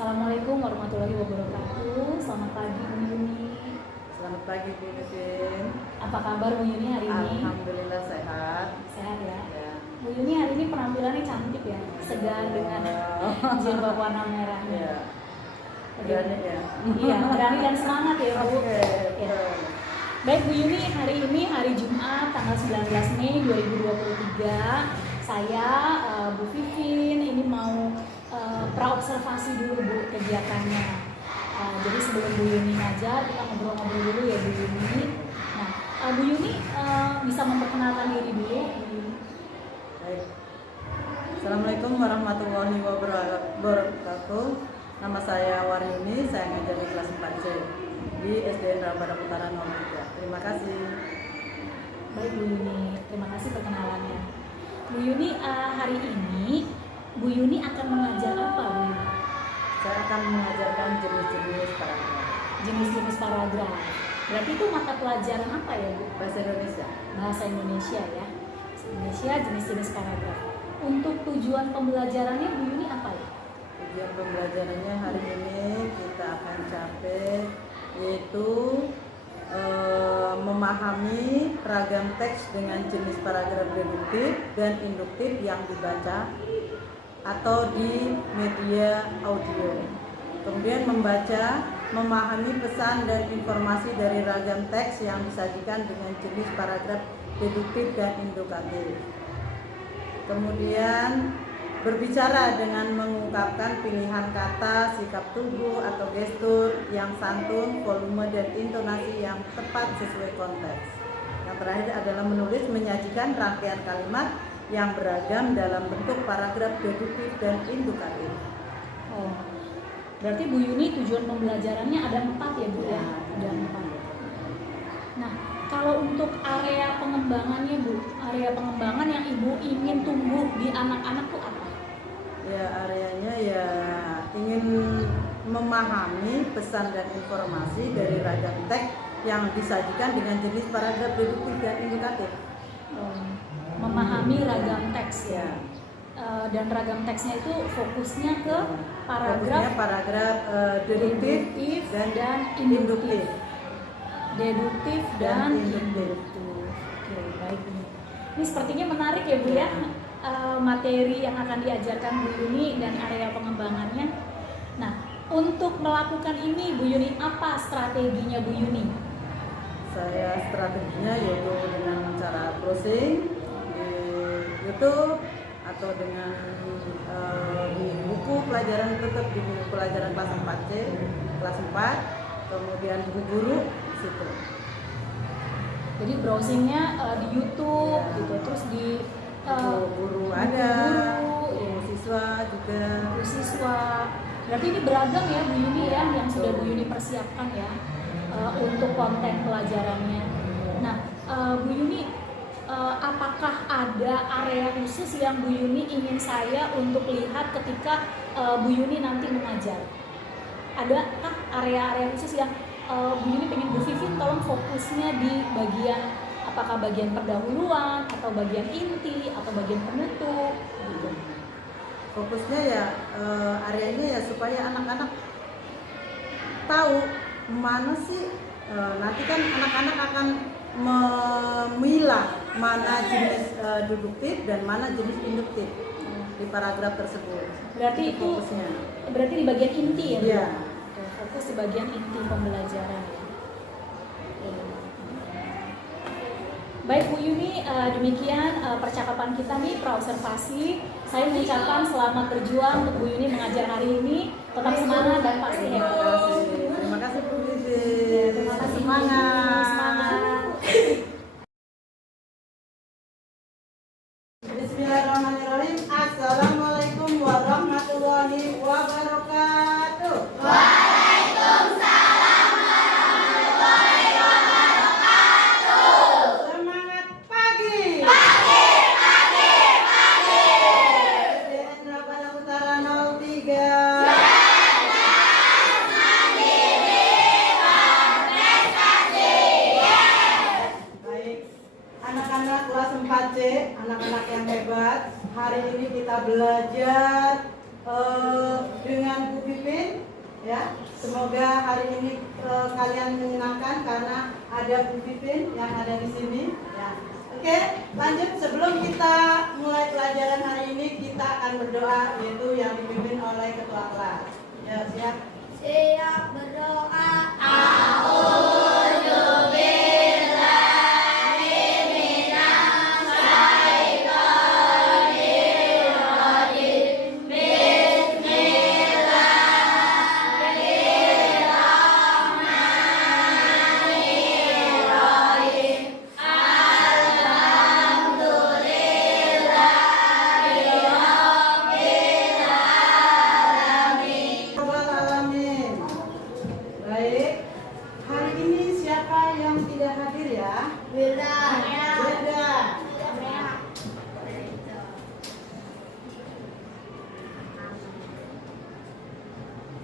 Assalamualaikum warahmatullahi wabarakatuh. Selamat pagi Bu Yuni. Selamat pagi Bu Nufin. Apa kabar Bu Yuni hari ini? Alhamdulillah sehat. Sehat ya? Ya. Bu Yuni hari ini penampilannya cantik ya, segar dengan jilbab warna merah. Ya. Berani ya? Iya, berani dan semangat ya Bu. Oke. Ya. Baik Bu Yuni, hari ini hari Jumat tanggal 19 Mei 2023. Saya Bu Vivin ini mau praobservasi dulu Bu kegiatannya. Jadi sebelum Bu Yuni ngajar, kita ngobrol-ngobrol dulu ya Bu Yuni. Nah, Bu Yuni bisa memperkenalkan diri dulu. Baik. Assalamualaikum warahmatullahi wabarakatuh. Nama saya Waryuni, saya ngajar di kelas 4C di SDN Rabada Utara 03. Terima kasih. Baik Bu Yuni, terima kasih perkenalannya. Bu Yuni, hari ini Bu Yuni akan mengajar apa Bu Yuni? Saya akan mengajarkan jenis-jenis paragraf. Jenis-jenis paragraf. Berarti itu mata pelajaran apa ya Bu? Bahasa Indonesia. Bahasa Indonesia ya. Bahasa Indonesia jenis-jenis paragraf. Untuk tujuan pembelajarannya Bu Yuni apa ya? Tujuan pembelajarannya hari ini kita akan capai yaitu memahami ragam teks dengan jenis paragraf deduktif dan induktif yang dibaca atau di media audio. Kemudian membaca, memahami pesan dan informasi dari ragam teks yang disajikan dengan jenis paragraf deduktif dan indukatif. Kemudian berbicara dengan mengungkapkan pilihan kata, sikap tubuh atau gestur yang santun, volume dan intonasi yang tepat sesuai konteks. Yang terakhir adalah menulis menyajikan rangkaian kalimat yang beragam dalam bentuk paragraf deduktif dan indukatif. Oh, berarti Bu Yuni tujuan pembelajarannya ada 4 ya Bu ya? Ada 4. Nah, kalau untuk area pengembangannya Bu, area pengembangan yang Ibu ingin tumbuh di anak-anak tuh apa? Ya, areanya ya ingin memahami pesan dan informasi dari ragam teks yang disajikan dengan jenis paragraf deduktif dan indukatif. Memahami ragam teks ya. Dan ragam teksnya itu fokusnya ke paragraf deduktif dan induktif. Deduktif dan induktif. Oke, baik. Ini sepertinya menarik ya Bu ya. Materi yang akan diajarkan Bu Yuni dan area pengembangannya. Nah, untuk melakukan ini Bu Yuni, apa strateginya Bu Yuni? Saya strateginya yaitu dengan cara browsing di YouTube atau dengan di buku pelajaran, tetap di buku pelajaran kelas 4C, kelas 4, kemudian buku guru di situ. Jadi browsingnya di YouTube ya, gitu, terus di guru ada, guru siswa juga. Guru siswa. Berarti ini beragam ya Bu Yuni ya, yang sudah Bu Yuni persiapkan ya untuk konten pelajarannya. Nah, Bu Yuni, apakah ada area khusus yang Bu Yuni ingin saya untuk lihat ketika Bu Yuni nanti mengajar? Adakah area-area khusus yang Bu Yuni pengen Bu Vivin tolong fokusnya di bagian, apakah bagian pendahuluan atau bagian inti atau bagian penutup gitu? Fokusnya ya areanya ya supaya anak-anak tahu mana sih, nanti kan anak-anak akan memilah mana jenis deduktif dan mana jenis induktif di paragraf tersebut. Berarti itu fokusnya. Berarti di bagian inti ya? Iya. Fokus di bagian inti pembelajaran. Baik Bu Yuni, demikian percakapan kita nih, praobservasi. Saya mengucapkan selamat berjuang untuk Bu Yuni mengajar hari ini. Tetap semangat dan pasti hebat. Terima kasih Bu Vivi. Terima kasih. Semangat. Bismillahirrahmanirrahim. Assalamualaikum warahmatullahi wabarakatuh. Anak-anak kelas 4C, anak-anak yang hebat, hari ini kita belajar dengan Bu Pipin, ya. Semoga hari ini kalian menyenangkan karena ada Bu Pipin yang ada di sini. Ya. Oke, lanjut. Sebelum kita mulai pelajaran hari ini, kita akan berdoa, yaitu yang dipimpin oleh ketua kelas. Ya, siap? Siap berdoa. Rabbal alamin. Baik. Hari ini siapa yang tidak hadir ya? Beda. Beda.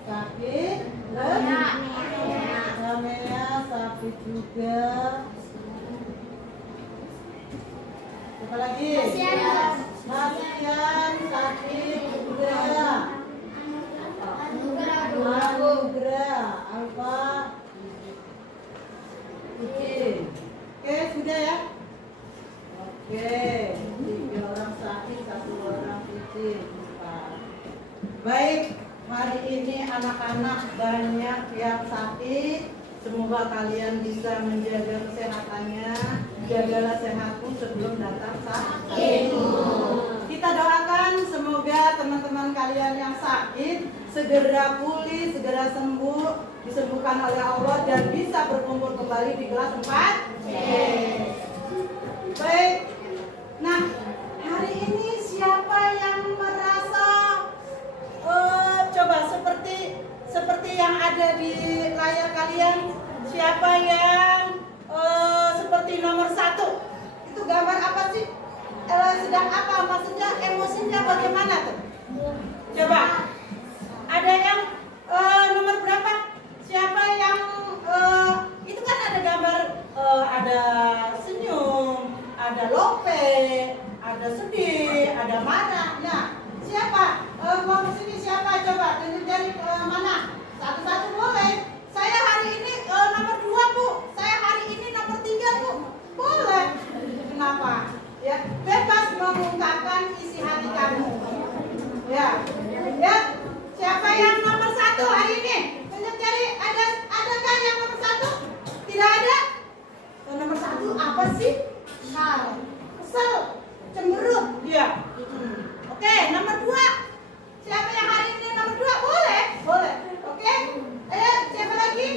Sakit? Lamea sakit juga. Siapa lagi? Kasihan sakit juga. Anugerah Alfa izin. Oke, sudah ya? Oke, 3 orang sakit, 1 orang izin. 4. Baik, hari ini anak-anak banyak yang sakit. Semoga kalian bisa menjaga kesehatannya. Jagalah sehatmu sebelum datang sakit. Kita doakan semoga teman-teman kalian yang sakit segera pulih, segera sembuh, disembuhkan oleh Allah dan bisa berkumpul kembali di kelas 4. Baik. Nah, hari ini siapa yang merasa coba seperti yang ada di layar kalian, siapa yang seperti nomor 1? Itu gambar apa sih? Sedang apa? Maksudnya emosinya bagaimana tuh? Coba. Ada yang nomor berapa? Siapa yang itu kan ada gambar ada senyum, ada lope, ada sedih, ada marah. Nah, siapa? Mau kesini siapa? Coba tunjuk jari mana? Satu-satu boleh. Saya hari ini nomor 2 Bu. Saya hari ini nomor 3 Bu. Boleh. Kenapa? Ya, bebas mengungkapkan isi hati kamu. Ya. Ya. Siapa yang nomor 1 hari ini? Tunjuk jari. Adakah yang nomor 1? Tidak ada? Nomor 1 apa sih? Kesel. Cemberut. Ya. Oke, nomor 2. Siapa yang hari ini nomor 2? Boleh? Boleh. Oke. Ayo, siapa lagi?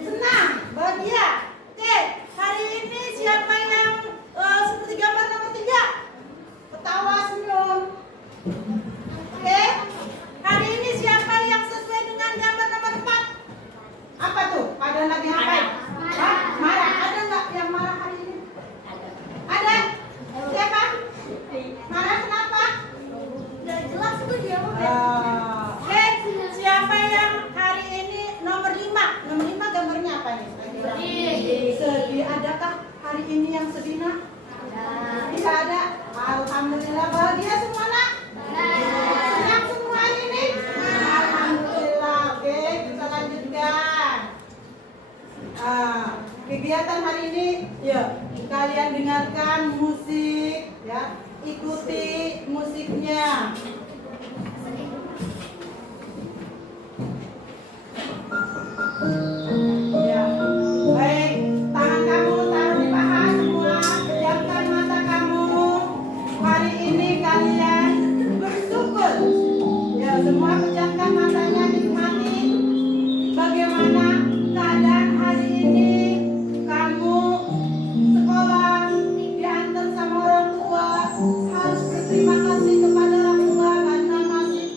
Senang, bahagia. Oke, hari ini siapa yang seperti gambar nomor 3? Ketawa, senyum. Oke. Hari ini siapa yang sesuai dengan gambar nomor 4? Apa tuh? Pada lagi ngapain? Hah? Marah. Ada nggak yang marah hari ini? Ada. Siapa? Marah kenapa? Udah jelas tuh dia. Oke, siapa yang hari ini nomor 5? Nomor 5 gambarnya apa nih? Sedih. Adakah hari ini yang sedih nak? Tidak ada. Alhamdulillah, bahagia semua nak? Senang semua hari ini? Alhamdulillah. Oke, kita lanjutkan. Kegiatan hari ini, yuk kalian dengarkan musik, ya, ikuti musiknya. Ya, baik. Tangan kamu taruh di paha semua. Pejamkan mata kamu. Hari ini kalian bersyukur. Ya, semua pejamkan matanya, nikmati bagaimana keadaan hari ini. Kamu sekolah diantar sama orang tua, harus berterima kasih kepada orang tua karena masih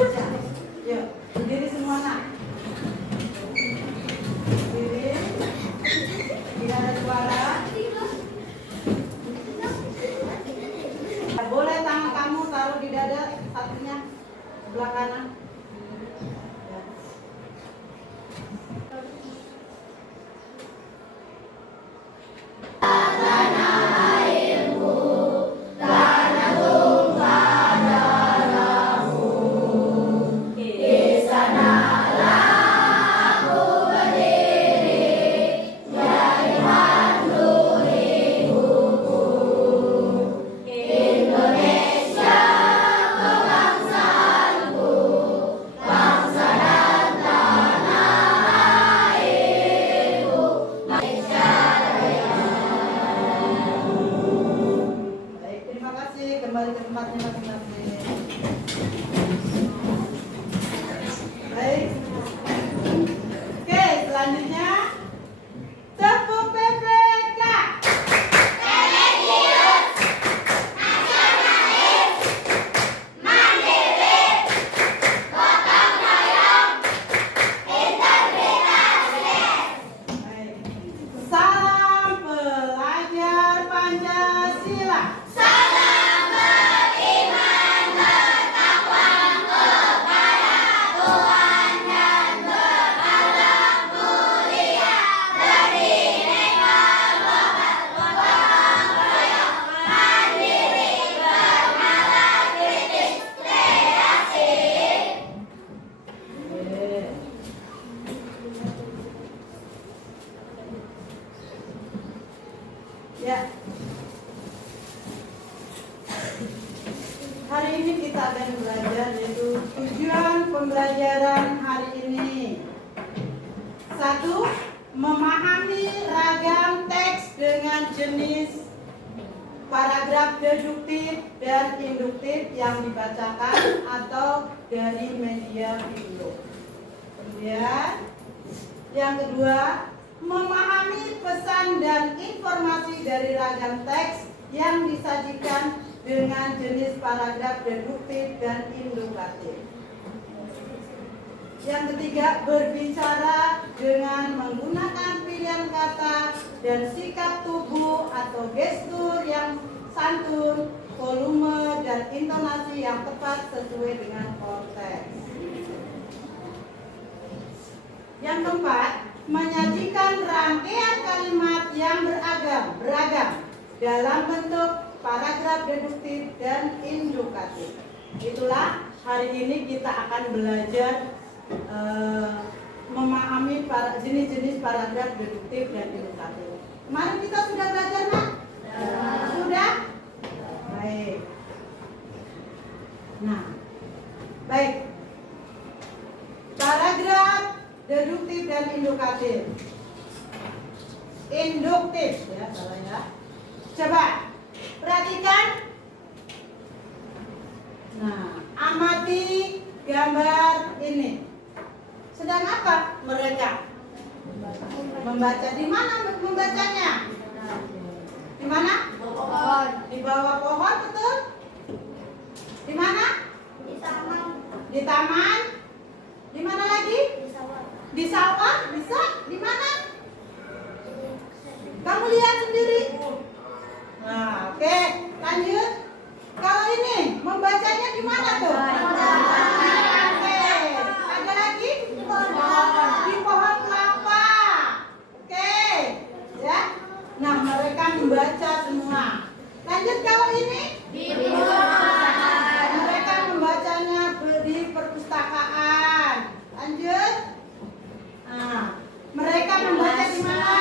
Yuk, berdiri semua nak. Berdiri. Tidak ada suara. Boleh tangan kamu taruh di dada satunya sebelah kanan. Ya. Baik, terima kasih. Kembali ke tempatnya masing-masing. Baik. Oke, selanjutnya tepuk PPK. Baik. Salam pelajar Pancasila. Ya. Hari ini kita akan belajar yaitu tujuan pembelajaran hari ini. 1. Memahami ragam teks dengan jenis paragraf deduktif dan induktif yang dibacakan atau dari media video. Kemudian yang kedua, memahami pesan dan informasi dari ragam teks yang disajikan dengan jenis paragraf deduktif dan induktif. Yang ketiga, berbicara dengan menggunakan pilihan kata dan sikap tubuh atau gestur yang santun, volume dan intonasi yang tepat sesuai dengan konteks. Yang keempat, menyajikan rangkaian kalimat yang beragam dalam bentuk paragraf deduktif dan induktif. Itulah hari ini kita akan belajar memahami jenis-jenis paragraf deduktif dan induktif. Kemarin kita sudah belajar, Nak? Sudah? Baik. Nah, baik. Paragraf deduktif dan induktif. Induktif ya, salah ya. Coba perhatikan. Nah, amati gambar ini. Sedang apa mereka? Membaca. Di mana membacanya? Di mana? Pohon. Di bawah pohon, betul? Di mana? Di taman. Di taman. Di mana lagi? Di sawah. Di sawah, bisa? Di mana? Kamu lihat sendiri. Nah, oke, lanjut. Kalau ini membacanya di mana tuh? Oke, ada lagi? Di pohon kelapa. Oke, ya. Nah, mereka membaca semua. Lanjut, kalau ini? Di perpustakaan. Mereka membacanya di perpustakaan. Lanjut. Nah, mereka membaca di mana?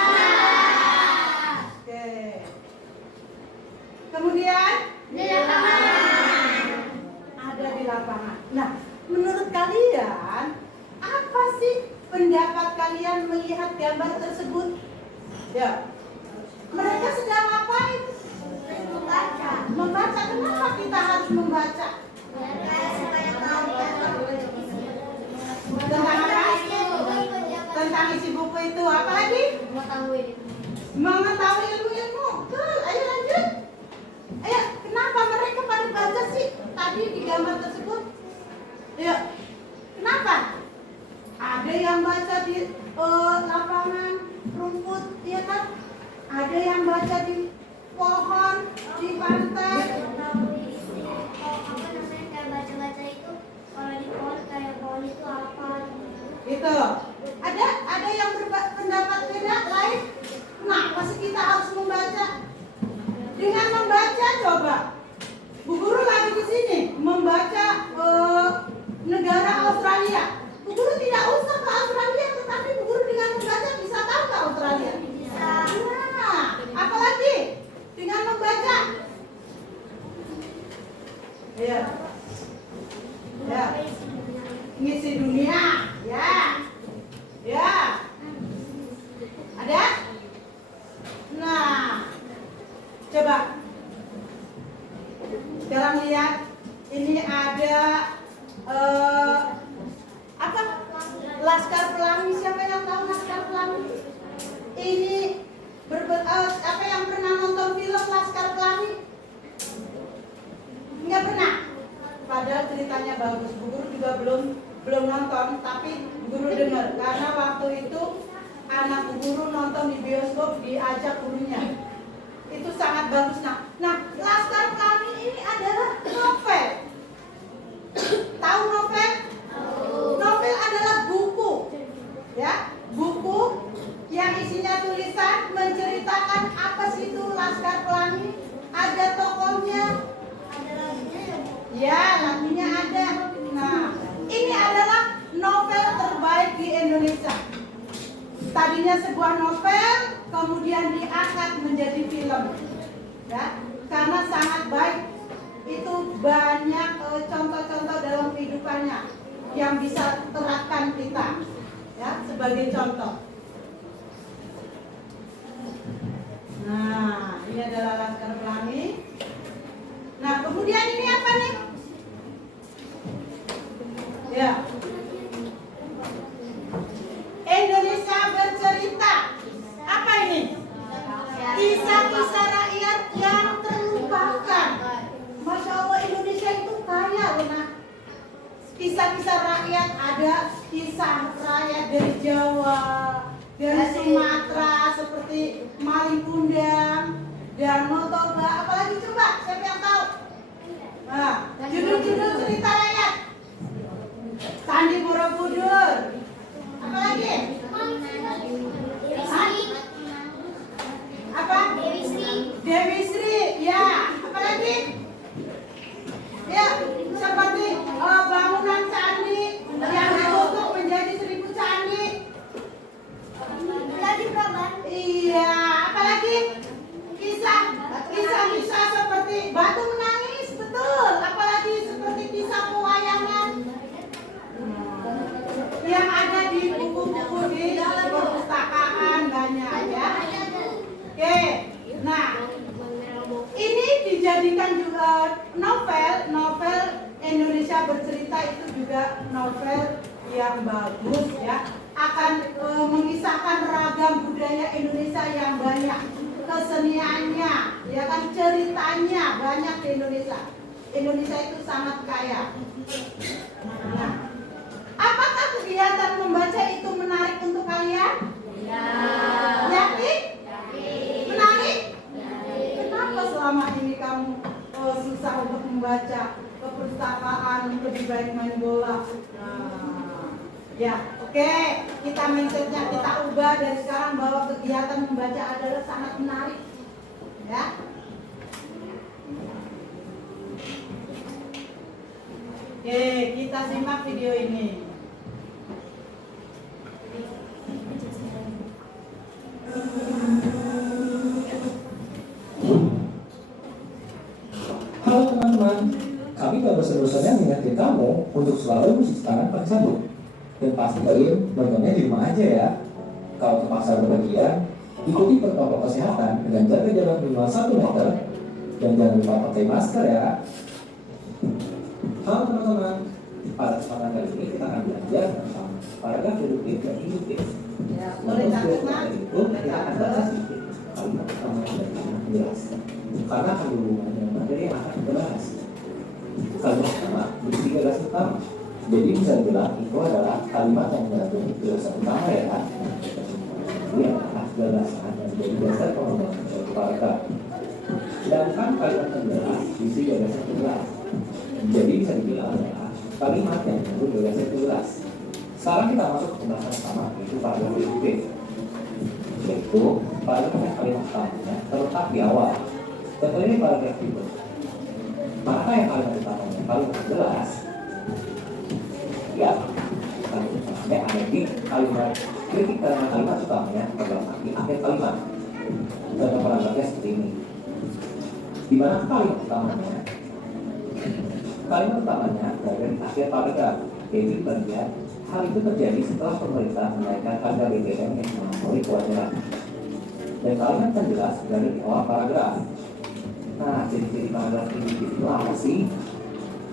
Oke. Kemudian Di lapangan. ada di lapangan. Nah, menurut kalian apa sih pendapat kalian melihat gambar tersebut? Ya. Mereka sedang ngapain? Membaca. Membaca. Kenapa kita harus membaca? Supaya tahu Tentang apa? Tentang isi buku itu. Apa lagi? mengetahui. Mengetahui ilmu-ilmu. Betul. Ayo lanjut. Ayo, kenapa mereka pada baca sih tadi di gambar tersebut? Yuk. di lapangan rumput, ya kan? Ada yang baca di pohon, di pantai. Kayak baca-baca itu kalau di pohon kayak pohon itu apa? Gitu. Ada yang berpendapat beda lain? Nah, pasti kita harus membaca. Dengan membaca coba. Bu Guru lagi di sini membaca negara Australia. Bu Guru tidak usah ke Australia, tetapi Bu Guru dengan membaca bisa tahu ke Australia. Bisa. Nah, apalagi dengan membaca. Ya. Ya. Ngisi dunia, ya. Ya. Ada? Nah, coba. Sekarang lihat, ini ada apa? Laskar Pelangi. Siapa yang tahu Laskar Pelangi? Ini apa yang pernah nonton film Laskar Pelangi? Enggak pernah. Padahal ceritanya bagus. Bu Guru juga belum nonton, tapi Bu Guru dengar karena waktu itu anak Bu Guru nonton di bioskop diajak gurunya. Itu sangat bagus. Nah, Laskar Pelangi ini adalah novel. Tahu novel? Novel adalah buku, ya, buku yang isinya tulisan menceritakan apa sih itu Laskar Pelangi. Ada tokohnya, Ada lagunya ya, Bu? ya, lagunya ada. Nah, ini adalah novel terbaik di Indonesia. Tadinya sebuah novel, kemudian diangkat menjadi film, ya, karena sangat baik. Itu banyak contoh-contoh dalam kehidupannya yang bisa terapkan kita, ya, sebagai contoh. Nah, ini adalah Laskar Pelangi. Nah, kemudian ini apa nih? Ya, Indonesia bercerita. Apa ini? Kisah-kisah rakyat yang terlupakan. Masya Allah, Indonesia itu kaya loh, nah. Kisah-kisah rakyat, ada kisah rakyat dari Jawa, dari Sumatera seperti Malin Kundang, Danau Toba. Apalagi coba, siapa yang tahu? Nah, judul-judul cerita rakyat. Candi Borobudur. Apalagi? Hah? Apa? Dewi Sri. Dewi Sri, ya. Apalagi? Ya, seperti bangunan candi yang ditutup menjadi 1000 candi. Tadi Praban. Iya, apalagi? Kisah seperti Batu Menangis, betul. Apalagi seperti kisah pewayangan yang ada di buku-buku di perpustakaan banyak, ya. Oke, nah ini dijadikan juga novel Indonesia bercerita. Itu juga novel yang bagus, ya, akan mengisahkan ragam budaya Indonesia yang banyak, keseniannya, ya kan, ceritanya banyak di Indonesia. Indonesia itu sangat kaya. Nah, apakah kegiatan membaca itu menarik untuk kalian? Ya. Yakin? Menarik? Kenapa selama ini kamu susah untuk membaca, ke perpustakaan, lebih baik main bola? Nah, ya, oke. Kita mindsetnya kita ubah dari sekarang bahwa kegiatan membaca adalah sangat menarik, ya. Oke, kita simak video ini. Halo teman-teman, kami gak bosan-bosannya mengingatkan kamu untuk selalu mencuci tangan pakai sabun. Dan pastiin nontonnya di rumah aja ya. Kalau terpaksa berpergian, ikuti protokol kesehatan dengan jaga jarak minimal 1 meter dan jangan lupa pakai masker ya. Halo teman-teman, pada kesempatan kali ini kita akan belajar tentang paragraf deduktif dan induktif. Ya, boleh takut, Mas. Itu kita akan bahas sedikit kalimat pertama dari kalimat penjelas. Karena kandungan dan materi yang akan kita bahas. Kalimat pertama berisi gagas utama. Jadi bisa dibilang itu adalah kalimat yang mengandung penjelasan utama ya. Ini adalah gagasan yang menjadi dasar pengembangan suatu paragraf. Sedangkan kalimat penjelas isi gagasan penjelas. Jadi bisa dibilang adalah kalimat yang mengandung gagasan penjelas. Sekarang kita masuk ke pembahasan utama, yaitu paragraf deduktif. Yaitu paragraf yang kalimat utamanya terletak di awal. Contoh ini paragraf itu. Maka yang kalimat utamanya kalimat penjelas, ya, kalimat utamanya ada di kalimat kritik kalimat utamanya adalah di akhir kalimat. Contoh paragrafnya seperti ini. Di mana kalimat utamanya? Kalimat utamanya berada di akhir paragraf, yaitu bagian hal itu terjadi setelah pemerintah menaikkan harga BBM yang melampaui kewajaran. Dan kalimat penjelas berada di awal paragraf. Nah, ciri-ciri paragraf ini itu apa sih?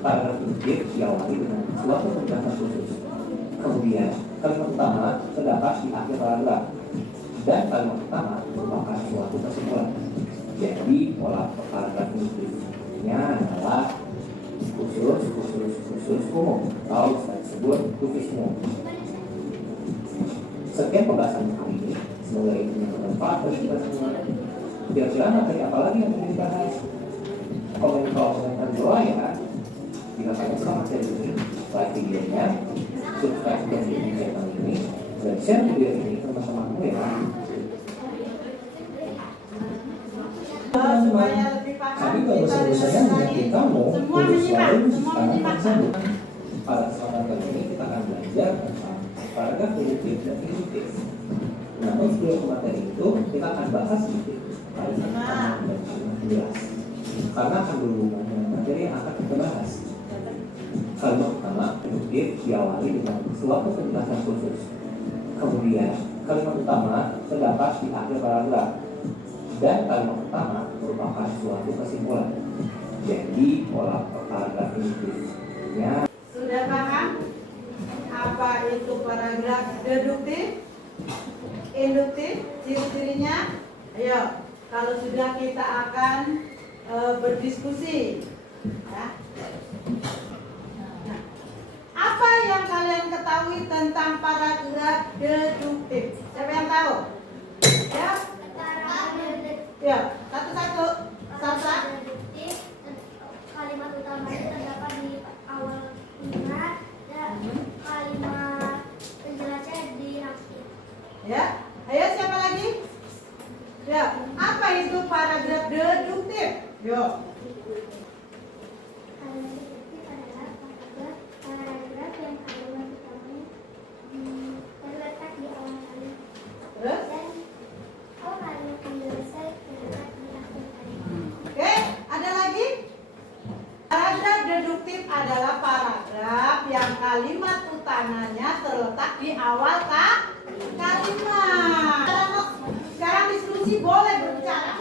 Paragraf induktif diawali dengan suatu penjelasan khusus. Kemudian kalimat utama terdapat di akhir paragraf. Dan kalimat utama merupakan suatu kesimpulan. Jadi pola paragraf induktifnya adalah khusus umum atau bisa disebut khusus umum. Sekian pembahasan kali ini. Semoga ini bermanfaat bagi kita semua. Kira-kira materi apa lagi yang ingin dibahas? Komentar di bawah ya. Jika kalian suka materi ini, like videonya, subscribe dan channel ini, dan share video ini ke teman-temanmu ya. Supaya lebih paham, Kami gak bosan-bosannya mengingatkan kamu untuk selalu menciptakan tersebut. Pada kesempatan kali ini kita akan belajar tentang paragraf deduktif dan induktif. Namun sebelum ke materi itu, kita akan bahas sedikit kalimat utama dan kalimat penjelas. Karena akan berhubungan dengan materi yang akan kita bahas. Kalimat utama deduktif diawali dengan suatu penjelasan khusus. Kemudian kalimat utama terdapat di akhir paragraf. Dan kalimat utama merupakan suatu kesimpulan. Jadi pola paragraf induktifnya. Sudah paham apa itu paragraf deduktif, induktif, ciri-cirinya? Ayo, kalau sudah kita akan berdiskusi. Ya. Nah, apa yang kalian ketahui tentang paragraf deduktif? Siapa yang tahu? Ya, ya, satu-satu. Sasa. Kalimat utamanya terdapat di awal kalimat dan kalimat penjelasnya di akhir. Ya, ayo siapa lagi? Ya, apa itu paragraf deduktif? Yuk. Kalimat deduktif adalah paragraf yang kalimat utamanya terletak di awal kalimat Terus? dan kalimat penjelasan terletak di akhir kalimat. Oke, ada lagi? Paragraf deduktif adalah paragraf yang kalimat utamanya terletak di awal kalimat. Sekarang diskusi boleh berbicara.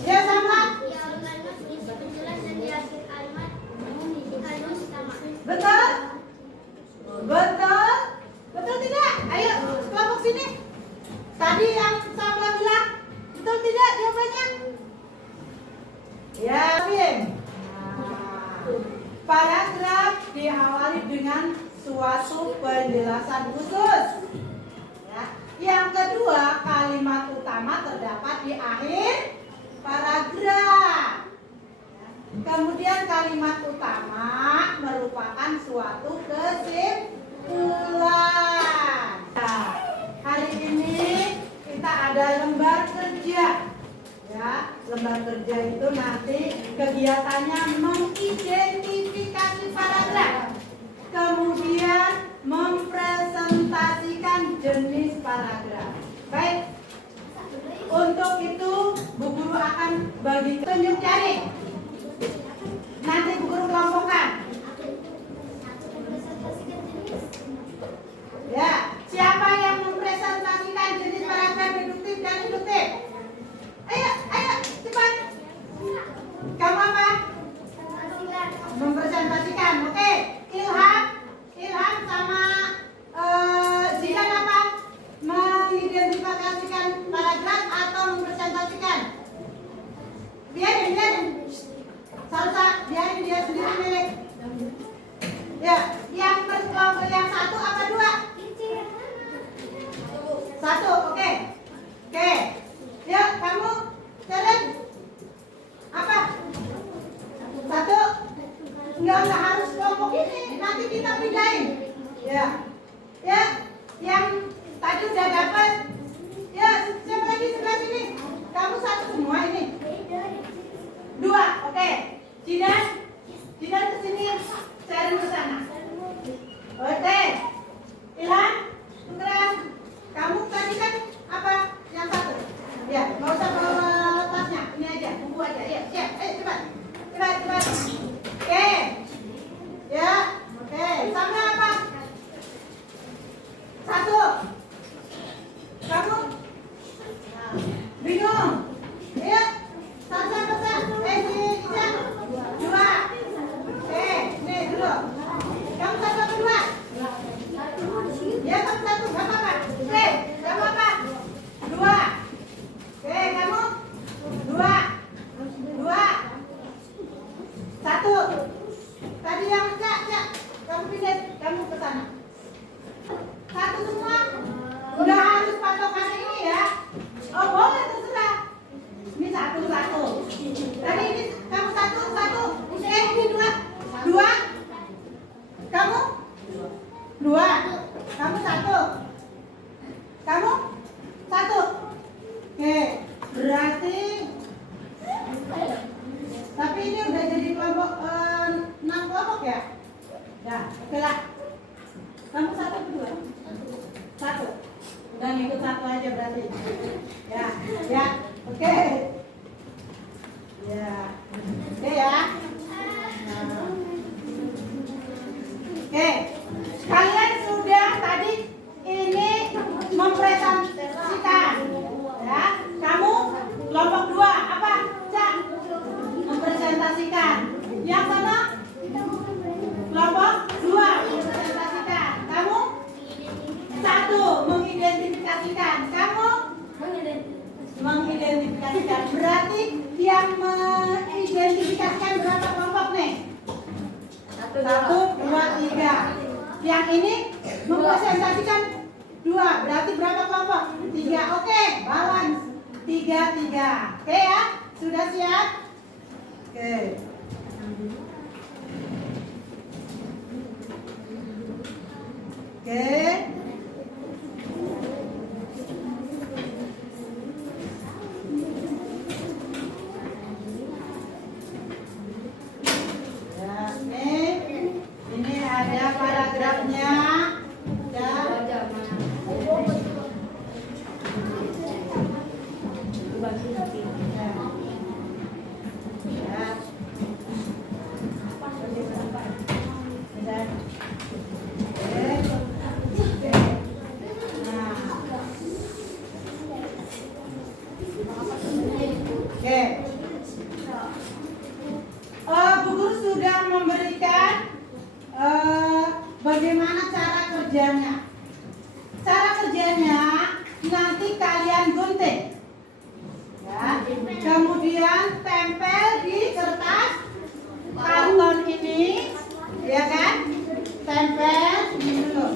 Ya sama? Kalimat penjelasan di akhir kalimat kalimat utama. Betul? Betul? Betul tidak? Ayo, kelompok sini. Tadi yang saya bilang, betul tidak jawabannya? Ya, Bin. Paragraf diawali dengan suatu penjelasan khusus. Ya. Yang kedua, kalimat utama terdapat di akhir paragraf. Ya. Kemudian kalimat utama merupakan suatu kesimpulan. Nah, hari ini kita ada lembar kerja. Ya, lembar kerja itu nanti kegiatannya mengidentifikasi paragraf, kemudian mempresentasikan jenis paragraf. Baik, untuk itu Bu Guru akan bagi tunjuk jari. Nanti Bu Guru kelompokkan. Ya, siapa yang mempresentasikan jenis paragraf deduktif dan induktif? Ayo, cepat. Kamu apa? Ya. Ya, yang tadi udah dapat. Ya, siapa lagi sebelah sini? Kamu satu semua ini. Dua, oke. Jidan kesini, Sharon ke sana. Oke. Ilham, tukeran. Kamu tadi kan apa? Yang satu. Ya, nggak usah bawa tasnya. Ini aja, buku aja. Ya, siap. Cepat. Oke. Ya, oke. Sama apa? Satu. Kamu bingung? Ya. Satu. Ica. Dua. Nih dulu. Kamu satu apa dua? Ya, kamu satu. Gak apa-apa. Gak apa-apa. Dua. Kamu dua. Satu. Tadi yang Cak. Kamu pindah. Kamu ke sana. Satu semua. Udah harus patokan ini ya. Oh boleh, terserah. Ini satu. Tadi ini kamu satu. Ini dua. Kamu dua. Kamu satu. Oke, berarti. Tapi ini udah jadi kelompok 6 kelompok ya. Ya, oke lah. Kamu satu kedua. Satu. Udah ngikut satu aja berarti. Ya, oke. Ya, oke ya. Nah. Oke, kalian sudah tadi ini mempresentasikan, ya. Kamu kelompok 2 apa? Cak, mempresentasikan. Yang sana kelompok 2 mempresentasikan. Kamu satu mengidentifikasikan. Kamu mengidentifikasikan. Berarti yang mengidentifikasikan berapa kelompok nih? 1, 2, 3. Yang ini mempresentasikan 2. Berarti berapa kelompok? 3. Oke, balance. 3. Oke ya? Sudah siap? Oke. Ya, ini ada paragrafnya. Ya. Bu Guru sudah memberikan bagaimana cara kerjanya. Cara kerjanya nanti kalian gunting, ya. Kemudian tempel di kertas karton ini, ya kan? Tempel ini dulu.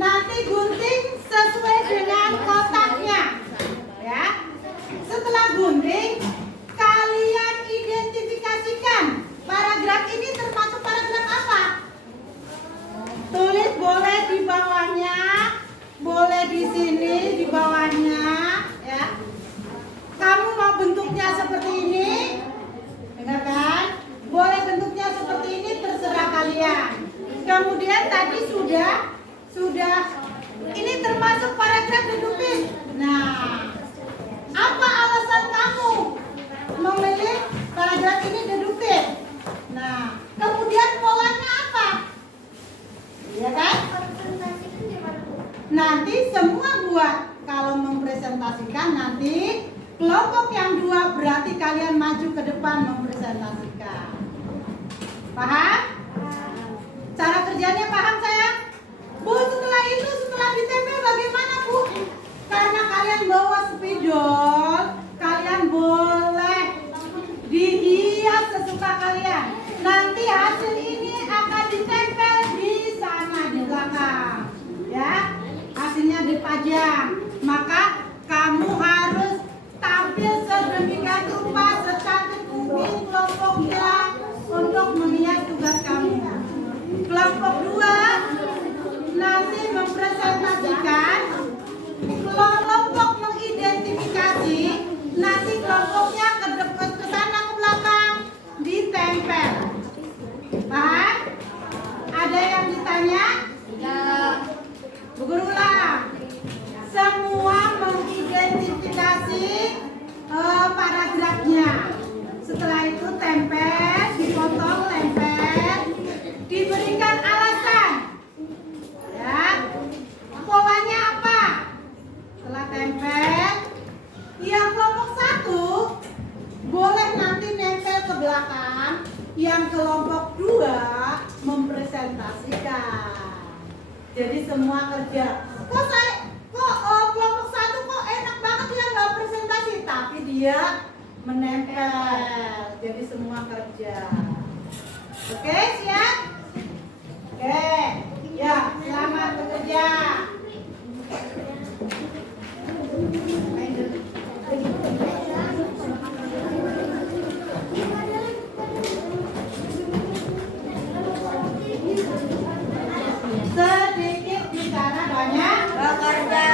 Nanti gunting sesuai dengan kotaknya, ya. Setelah gunting, kalian identifikasikan paragraf ini termasuk paragraf apa. Tulis boleh di bawahnya, boleh di sini di bawahnya, ya. Kamu mau bentuknya seperti ini, dengar kan? Boleh bentuknya seperti ini, terserah kalian. Kemudian tadi sudah ini termasuk paragraf deduktif. Nah, apa alasan kamu memilih paragraf ini deduktif? Nah, kemudian polanya apa? Ya kan? Nanti semua buat. Kalau mempresentasikan nanti kelompok yang 2 berarti kalian maju ke depan mempresentasikan. Paham? Cara kerjanya paham sayang? Bu, setelah ditempel bagaimana Bu? Karena kalian bawa spidol, kalian boleh dihias sesuka kalian. Nanti hasil ini akan ditempel di sana di belakang, ya. Hasilnya dipajang. Maka kamu harus tampil sedemikian rupa secantik mungkin kelompoknya untuk menghias tugas kamu. Kelompok kelompok 2 nanti mempresentasikan, kelompok mengidentifikasi, nanti kelompoknya ke sana ke belakang ditempel. Paham? Ada yang ditanya? Bu Guru ulang. Semua mengidentifikasi paragrafnya. Setelah itu tempel, dipotong, tempel, diberikan alasan. Ya, polanya apa? Setelah tempel, yang kelompok 1 boleh nanti nempel ke belakang, yang kelompok 2 mempresentasikan. Jadi semua kerja. Kelompok 1 kok enak banget ya nggak presentasi, tapi dia menempel. Jadi semua kerja. Oke, siap? Oke, ya selamat bekerja. Sedikit bicara banyak bekerja.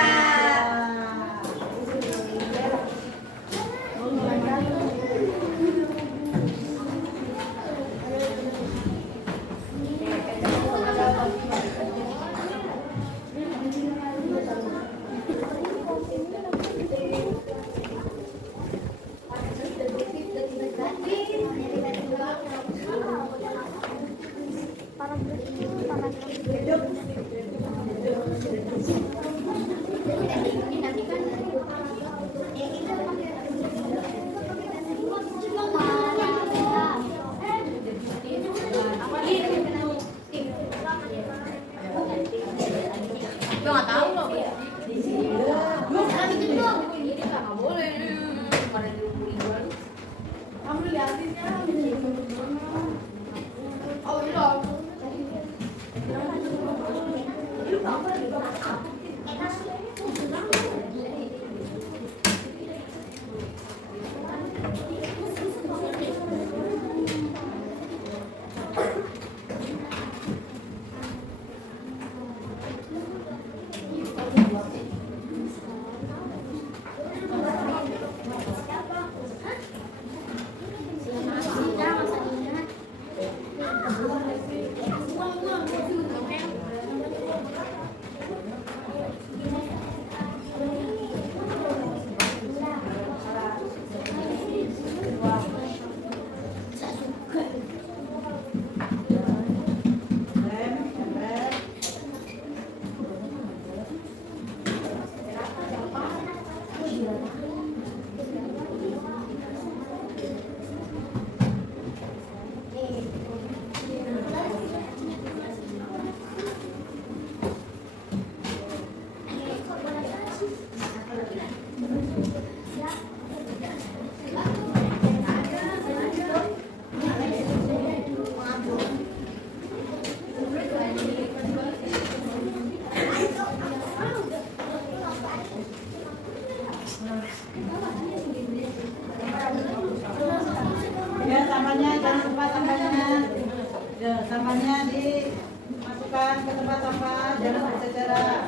Ya, sampahnya jangan lupa sampahnya. Ya, sampahnya dimasukkan ke tempat sampah, jangan berceceran.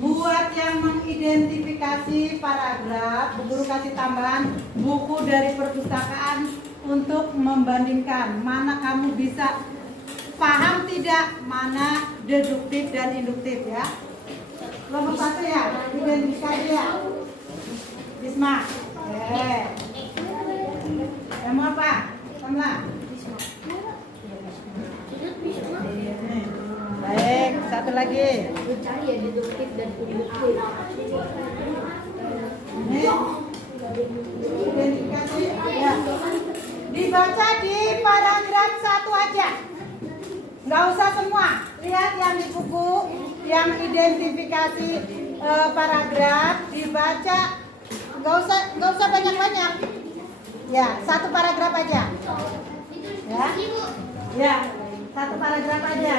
buat yang mengidentifikasi paragraf, Bu Guru kasih tambahan buku dari perpustakaan untuk membandingkan mana kamu bisa paham tidak, mana deduktif dan induktif ya. Kelompok 1 ya, identifikasi ya. Bisma. Kamu apa? Kamla. Baik, satu lagi. Cari ya deduktif dan induktif. Ini identifikasi ya. Dibaca di paragraf 1 aja. Nggak usah semua. Lihat yang di buku, yang identifikasi paragraf dibaca. Nggak usah banyak-banyak. Ya, satu paragraf aja. Ya. Ya, satu paragraf aja.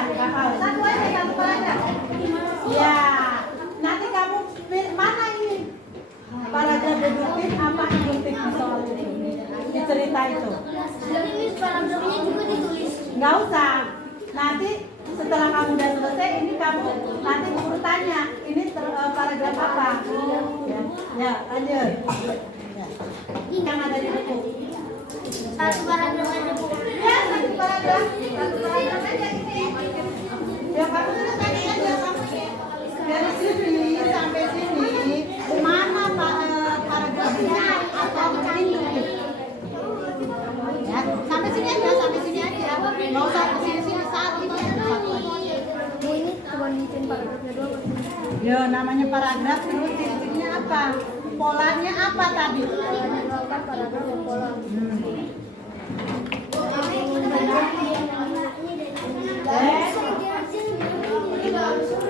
Satu aja, satu paragraf. Ya. Nanti kamu mana ini? Paragraf deduktif apa induktif di soal itu? Di cerita itu. Ini paragrafnya juga ditulis. Nggak usah. Nanti setelah kamu udah selesai, ini kamu nanti guru tanya, ini paragraf apa? Ya, lanjut. Ya. Yang ada di buku. Satu paragraf aja, Bu. Ya, satu paragraf aja ini. Ya, kamu selesai aja kamu. Dari sini sampai sini, mana paragrafnya atau induktif? Ya, sampai sini aja, nggak usah ke sini saat ini satu aja. Bu, ini cuma bikin paragrafnya doang. Ya, namanya paragraf terus ciri-cirinya apa? Polanya apa tadi? Paragraf yang pola.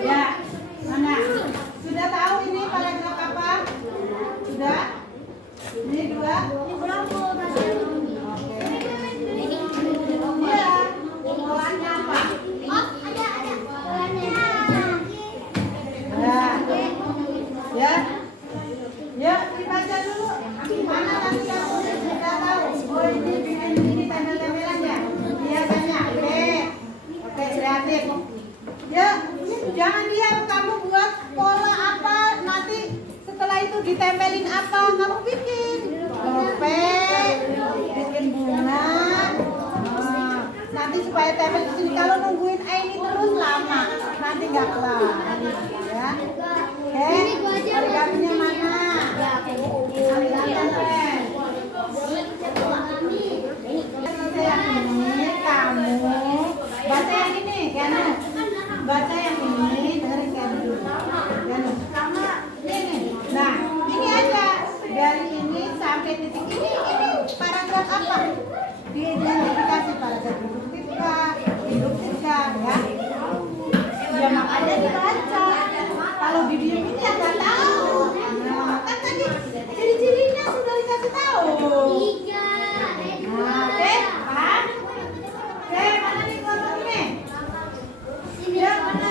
Ya, mana? Sudah tahu ini paragraf apa? Sudah? Ini 2? Iya. Polanya apa? Ya. Ya, dibaca dulu. Mana nanti kamu sudah tahu? Oh, ini tembel-tembelan ya? Biasanya. Oke, kreatif. Ya, jangan diam, kamu buat pola apa, nanti setelah itu ditempelin apa, kamu bikin topeng, bikin bunga. Nanti supaya tempel di sini, kalau nungguin ini terus lama, nanti nggak kelar. Ya, oke, origaminya mana? Origami tempel. Ini kamu baca yang ini, kan? Baca yang ini, dengerin kan dulu. Nah, ini aja dari ini sampai titik ini paragraf apa? Diidentifikasi paragraf induktif kah, induktif kah, ya? Ya makanya dibaca. Kalau di diem ini ya nggak tahu. Nah, kan tadi ciri-cirinya sudah dikasih tahu. Nah, oke, paham? Oke, mana nih kelompok ini? Ya, mana?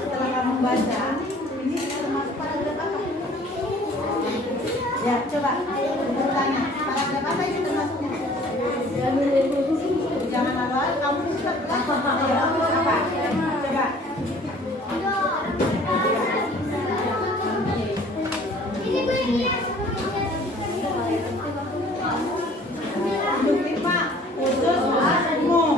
Setelah kamu baca, ini termasuk paragraf apa? Ya, coba bertanya, paragraf apa ini termasuknya? Jangan awal, kamu sudah ya, apa? Coba. Induktif Pak, khusus umum. Umum,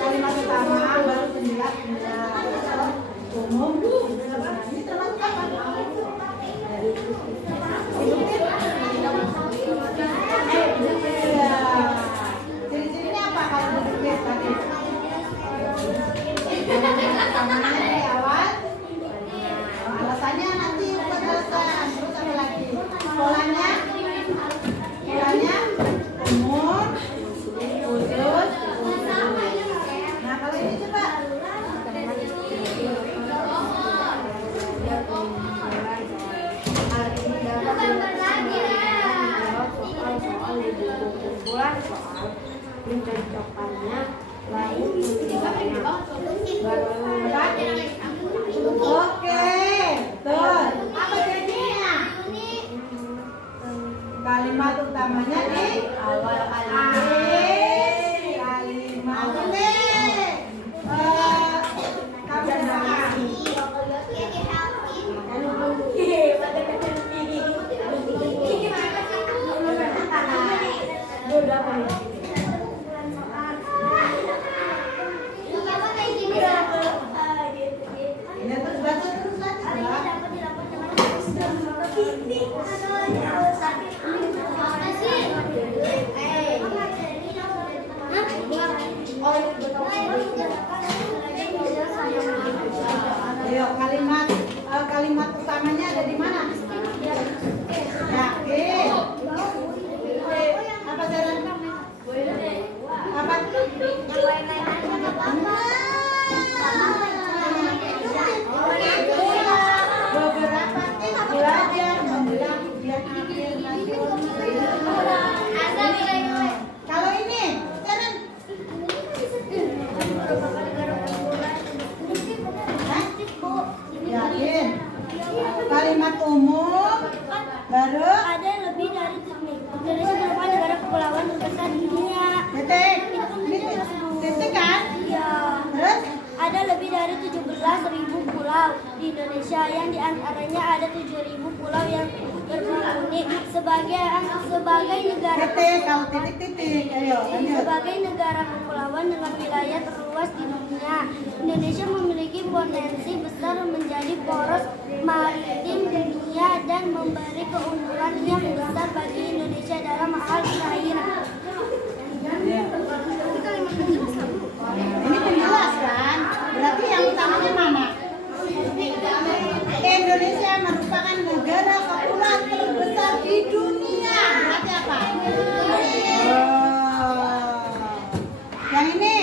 kalimat utama baru penjelas. Umum, ini termasuk apa? Induktif. Ya. Ciri-cirinya apa kalau induktif tadi? Utamanya di awal. Alasannya nanti buat alasan. Terus apa lagi? Polanya umum, khusus. Nah, kalau ini coba. Pencocokannya lain Oke, tuh. Apa jadinya? Kalimat utamanya di awal kalimat. Kalimat ini kebiasaan. Ini terus baca terus lagi. Ayo kalimat utamanya ada di mana? Yakin. Apa jalan? Apa? Beberapa tips belajar membelah dan akhir kalau ini jalan. Yakin. Kalimat umum baru Ada lebih dari Indonesia merupakan negara kepulauan terbesar di dunia. titik. Titik kan? Iya. Terus Ada lebih dari 17.000 pulau di Indonesia, yang diantaranya ada 7.000 pulau yang berunik. Sebagai negara titik, kalau titik. Ayo, lanjut. sebagai negara kepulauan dengan wilayah terluas di dunia, Indonesia memiliki potensi besar menjadi poros maritim dunia dan memberi keuntungan yang besar bagi Indonesia dalam hal perairan. Ini penjelas kan? Berarti yang utamanya mana? Indonesia merupakan negara kepulauan terbesar di dunia. Berarti apa? Oh. Yang ini.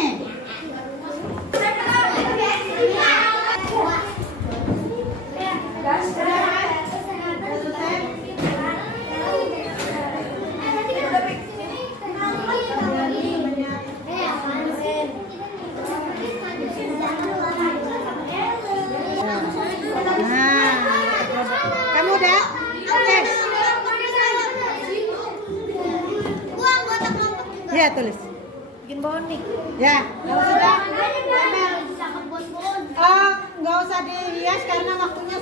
Nah, kamu udah? Oke. Ya, tulis. Bikin bonik. Ya, kalau sudah. Oh, nggak usah dihias karena waktunya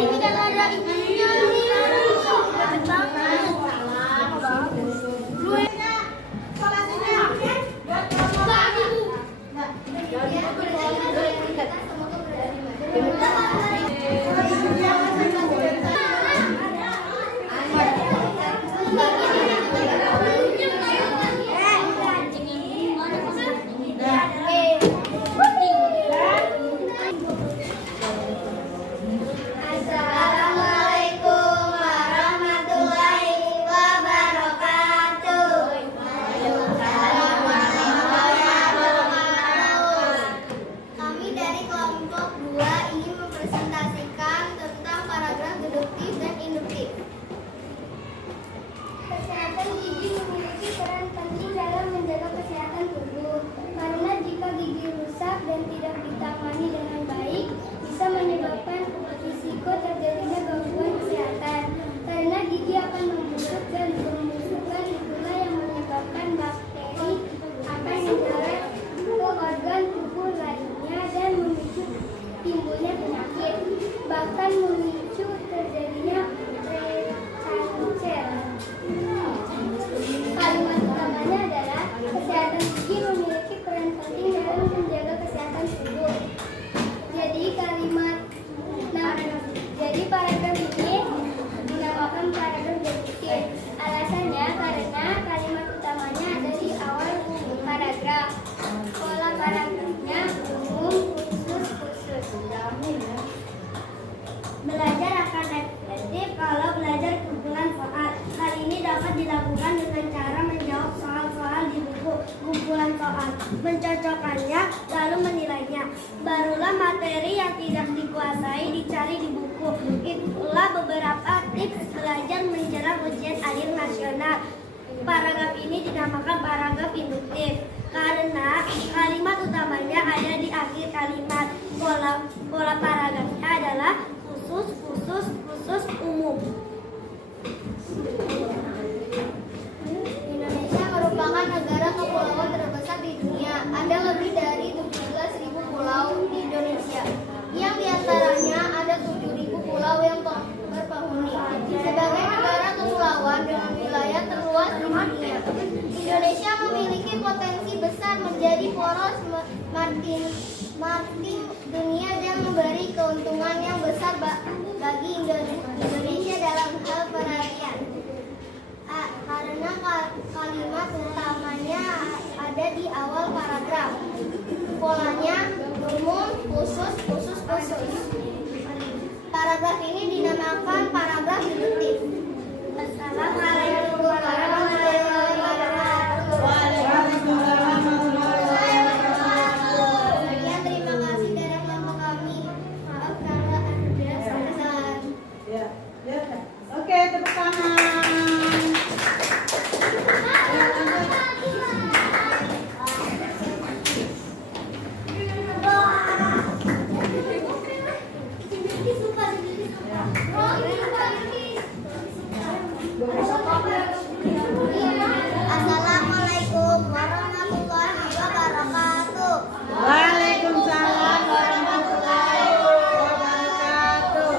Ini kan ada ininya nih. Banget. Assalamualaikum warahmatullahi wabarakatuh. Kami dari kelompok 2 ingin mempresentasikan tentang paragraf deduktif dan induktif. Kesehatan gigi memiliki peran penting dalam menjaga kesehatan tubuh. Karena jika gigi rusak dan tidak ditangani dengan baik, bisa menyebabkan risiko terjadinya gangguan kesehatan. Karena gigi akan membusuk dan pembusukan itulah yang menyebabkan bakteri akan menjalar ke organ tubuh lainnya dan memicu timbulnya penyakit, bahkan memicu terjadinya prekancer. soal, mencocokkannya, lalu menilainya. Barulah materi yang tidak dikuasai dicari di buku. Itulah beberapa tips belajar menjelang ujian akhir nasional. Paragraf ini dinamakan paragraf induktif karena kalimat utamanya ada di akhir kalimat. Pola paragrafnya adalah khusus, khusus, khusus, umum. Indonesia merupakan negara kepulauan terbesar di dunia. Ada lebih dari 17.000 pulau di Indonesia. Yang diantaranya ada 7.000 pulau yang berpenghuni. Sebagai negara kepulauan dengan wilayah terluas di dunia, Indonesia memiliki potensi besar menjadi poros maritim dunia dan memberi keuntungan yang besar bagi Indonesia dalam hal perharian. Karena kalimat utamanya ada di awal paragraf. Polanya umum, khusus, khusus, khusus. Paragraf ini dinamakan paragraf induktif. Assalamualaikum warahmatullahi wabarakatuh. Waalaikumsalam warahmatullahi wabarakatuh. Sekian, terima kasih dari kelompok kami. Maaf kalau ada kesalahan. Ya, ya. Oke, tepuk tangan. Assalamualaikum warahmatullahi wabarakatuh. Waalaikumsalam warahmatullahi wabarakatuh.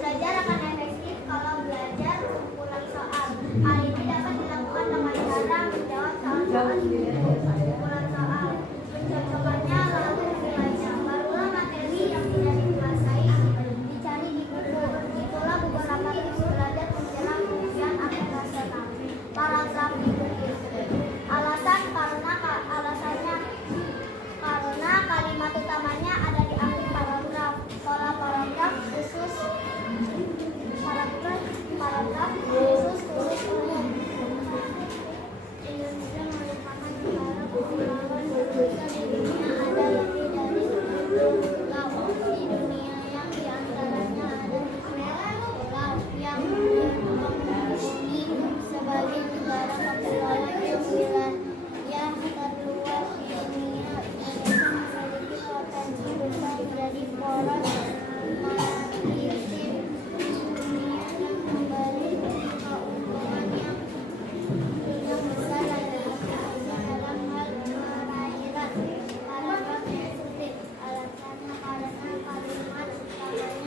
Belajar akan efektif kalau belajar kumpulan soal. Hal ini dapat dilakukan dengan cara menjawab soal-soal kumpulan soal, mencocokkannya lalu menilainya. Barulah materi yang tidak dikuasai dicari di buku. Itulah beberapa tips belajar menjelang ujian akhir nasional. Paragraf induktif. Karena kalimat utamanya ada di akhir paragraf. Pola paragraf khusus, paragraf khusus, khusus, umum. Indonesia merupakan negara kepulauan terbesar di dunia. Ada lebih dari 10 pulau di dunia, yang diantaranya ada 7 pulau yang berpenghuni. Sebagai negara kepulauan yang wilayah terluas di dunia, Indonesia memiliki potensi besar menjadi poros maritim dunia dan memberi keuntungan yang besar bagi Indonesia dalam hal perairan. Paragraf induktif. Alasannya karena kalimat utamanya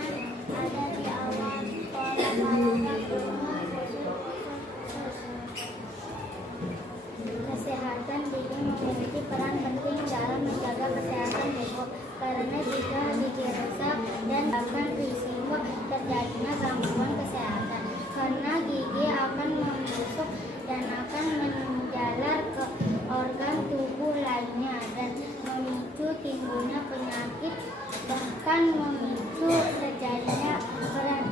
ada di awal. Pola paragraf umum, khusus. Kesehatan gigi memiliki peran penting dalam menjaga kesehatan tubuh karena jika gigi rusak dan akan risiko terjadinya gangguan kesehatan karena gigi akan membusuk dan akan menjalar ke organ tubuh lainnya dan memicu timbulnya penyakit, bahkan memicu terjadinya berat.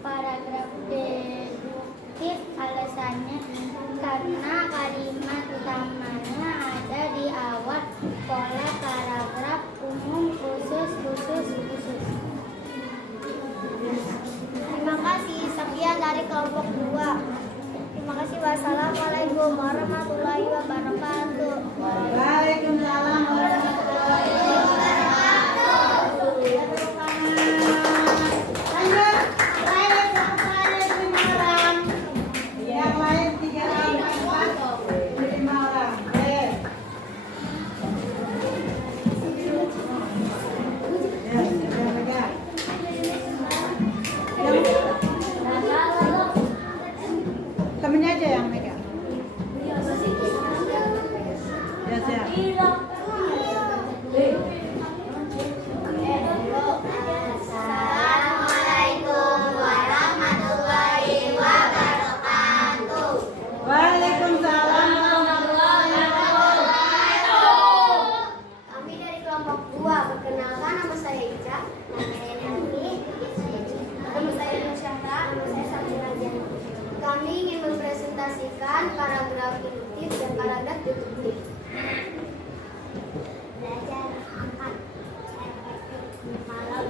Paragraf deduktif. Alasannya karena kalimat utamanya ada di awal. Pola paragraf umum, khusus, khusus, khusus. Terima kasih. Sekian dari kelompok 2. Terima kasih. Wassalamualaikum warahmatullahi wabarakatuh. Waalaikumsalam warahmatullahi wabarakatuh. Lanjut. Yang lain 3 orang, 5 orang. Ya, siapa pegang? Temennya aja yang megang.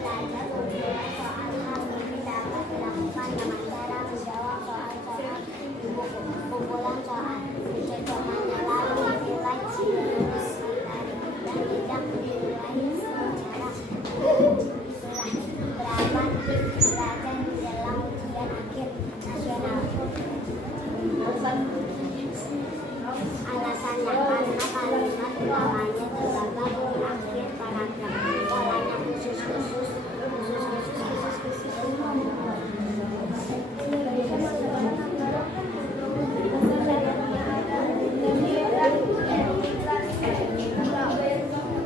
belajar kumpulan soal hal ini dapat dilakukan dengan cara menjawab soal-soal di buku kumpulan soal. Cocokannya lalu nilai lurus dan tidak dinilai secara itulah berapa tips belajar menjelang ujian akhir nasional. Alasannya karena kalimat utamanya terdapat di akhir paragraf. Polanya khusus-khusus.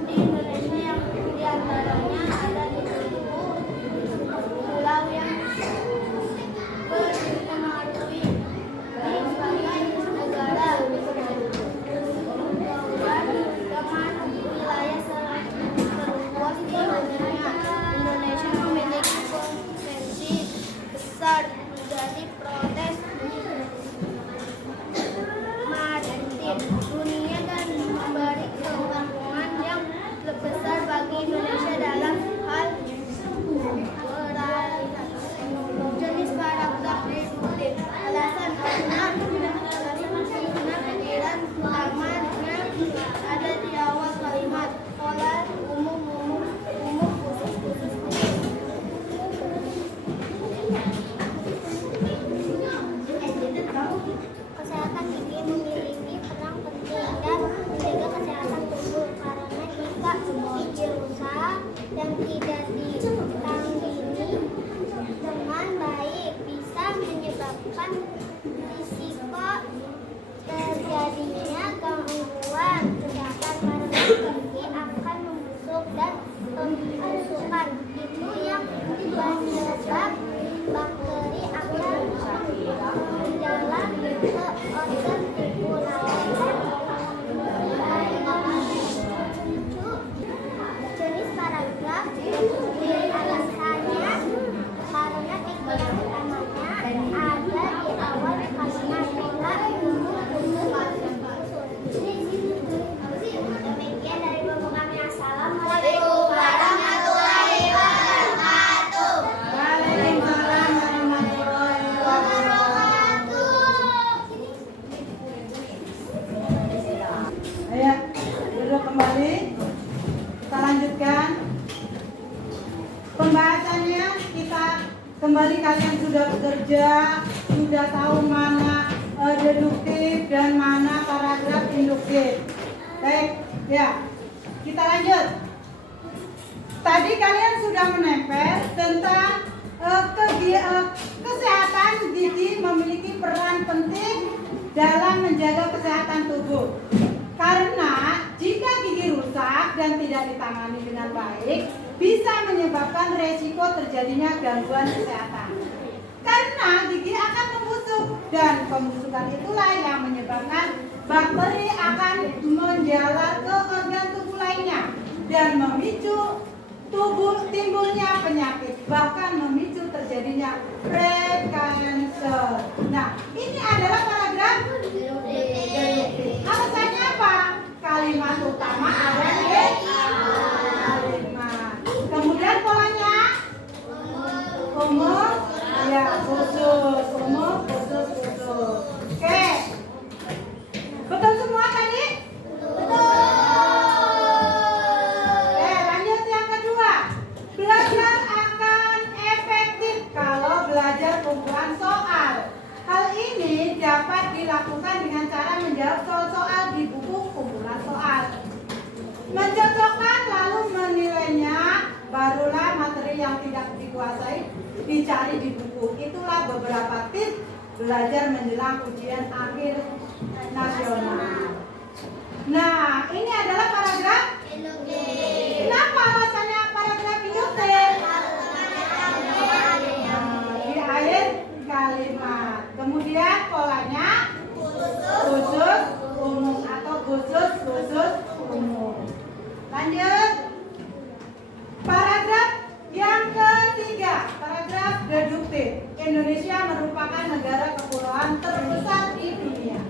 Di Indonesia yang diantaranya ada di pulau yang berpengaruhi sebagai negara dengan wilayah terluas di dunia. Indonesia memiliki potensi besar menjadi protes maritim dunia dan memberi keuntungan yang besar bagi Indonesia dalam hal perairan. Jenis paragraf reduktif. Alasan karena pikiran utamanya ada di awal kalimat. Pola umum khusus. Kesehatan gigi memiliki peran penting dan menjaga kesehatan tubuh karena jika gigi rusak dan tidak ditangani dengan baik bisa menyebabkan risiko terjadinya gangguan kesehatan karena gigi akan membusuk dan pembusukan itu yang menyebabkan bakteri akan menjalar ke organ tubuh lain jenis paragraf alasannya karena pikiran utamanya ada di awal kalimat demikian dari buku kami. Assalamualaikum warahmatullahi wabarakatuh. Waalaikumsalam warahmatullahi wabarakatuh. Ayo, duduk kembali. Kita lanjutkan pembahasannya. Kita kembali, kalian sudah bekerja, sudah tahu mana deduktif dan mana paragraf induktif. Baik, ya. Kita lanjut. Tadi kalian sudah menempel tentang kesehatan gigi memiliki peran penting dalam menjaga kesehatan tubuh. Karena jika gigi rusak dan tidak ditangani dengan baik, bisa menyebabkan resiko terjadinya gangguan kesehatan. Karena gigi akan membusuk dan pembusukan itulah yang menyebabkan bakteri akan menjalar ke organ tubuh lainnya dan memicu timbulnya penyakit, bahkan memicu terjadinya prekancer. Nah, ini adalah paragraf deduktif. Alasannya apa? Kalimat utama ada di kalimat. Kemudian polanya umum, ya khusus, umum, khusus. Oke, betul semua tadi? Lanjut yang kedua. Belajar akan efektif kalau belajar kumpulan soal. Hal ini dapat dilakukan dengan cara menjawab soal-soal di buku kumpulan soal. Mencocokkan lalu menilainya, barulah materi yang tidak dikuasai dicari di buku. Itulah beberapa tips belajar menjelang ujian akhir nasional. Nah, ini adalah paragraf induktif. Kenapa alasannya paragraf induktif? Di akhir kalimat. Kemudian polanya khusus umum atau khusus umum. Lanjut. Paragraf yang ketiga, paragraf deduktif. Indonesia merupakan negara kepulauan terbesar di dunia.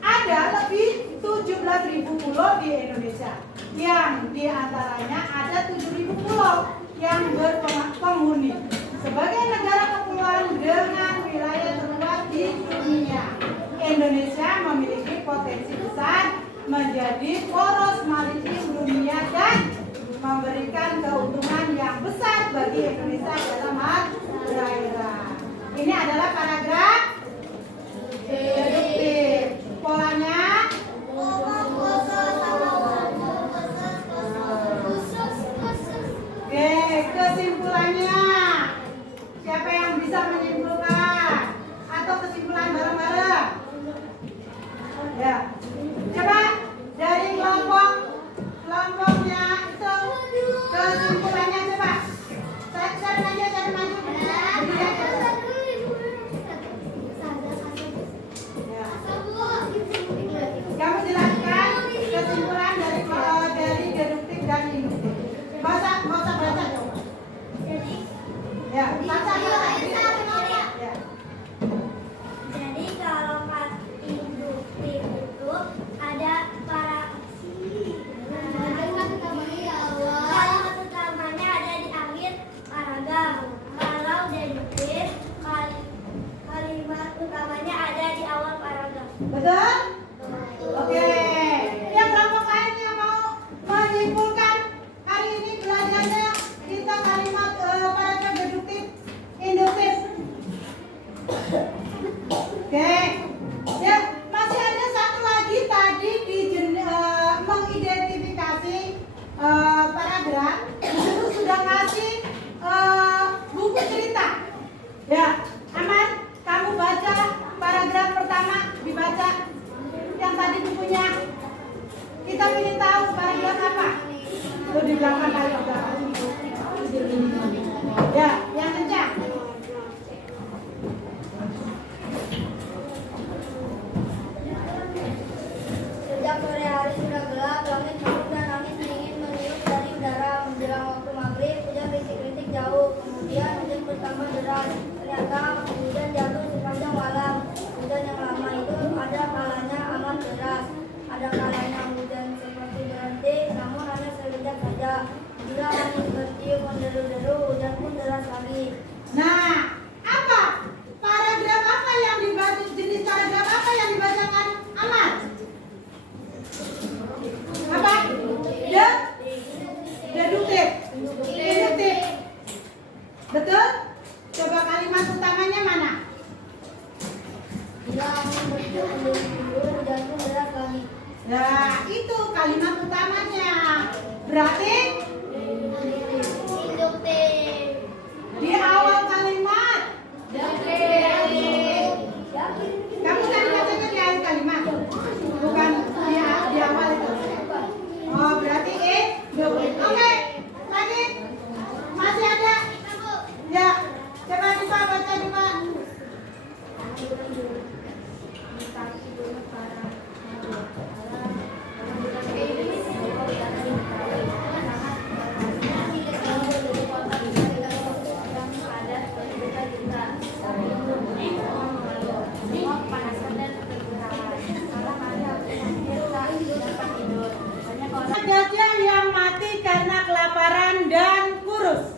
Ada lebih 17.000 pulau di Indonesia, yang diantaranya ada 7.000 pulau yang berpengaruh sebagai negara kepulauan dengan wilayah terluas di dunia, Indonesia memiliki potensi besar menjadi poros maritim dunia dan memberikan keuntungan yang besar bagi Indonesia dalam hal perairan. Ini adalah paragraf deduktif. Polanya oke, kesimpulannya. Siapa yang bisa menyimpulkan? Atau kesimpulan bareng-bareng? Ya. Coba dari kelompoknya itu kesimpulannya coba. Cari maju. Berdiri aja. Ya. Kamu jelaskan kesimpulan dari deduktif dan induktif. Nggak usah baca coba. Ya, baca. Ya. Jadi kalau induktif itu ada kalimat utamanya ada di akhir paragraf. Kalau deduktif kalimat utamanya ada di awal paragraf. Betul? Oke. Yang kelompok lain yang mau menyimpulkan hari ini belajarnya kita kalimat paragraf deduktif, induktif. Oke. Ya, masih ada satu lagi tadi di mengidentifikasi paragraf. Itu sudah ngasih buku cerita. Ya, aman. Kamu baca paragraf pertama, dibaca yang tadi bukunya. Kita ingin tahu paragraf apa? Itu di belakang paragraf. Ya, yang kencang. Sejak sore hari sudah gelap, langit biru dan angin dingin meniup dari udara. Menjelang waktu maghrib, hujan rintik-rintik jauh. Kemudian hujan bertambah deras. Ternyata hujan jatuh sepanjang malam. Hujan yang lama itu ada kalanya amat deras. Ada kalanya hujan seperti berhenti, namun hanya sekejap saja. Bila angin bertiup menderu-deru, hujan pun deras lagi. Nah, apa? Paragraf apa yang dibaca? Jenis paragraf apa yang dibacakan Amal? Apa? Deduktif. Induktif. Betul? Coba kalimat utamanya mana? Bila angin bertiup menderu-deru, hujan pun deras lagi. Nah, itu kalimat utamanya. Berarti Induktif. di awal kalimat. Kamu tadi bacanya di akhir kalimat, bukan di awal itu. Oh, berarti induktif. Oke, lagi masih ada? Ya, coba Diva baca Diva. Gajah yang mati karena kelaparan dan kurus.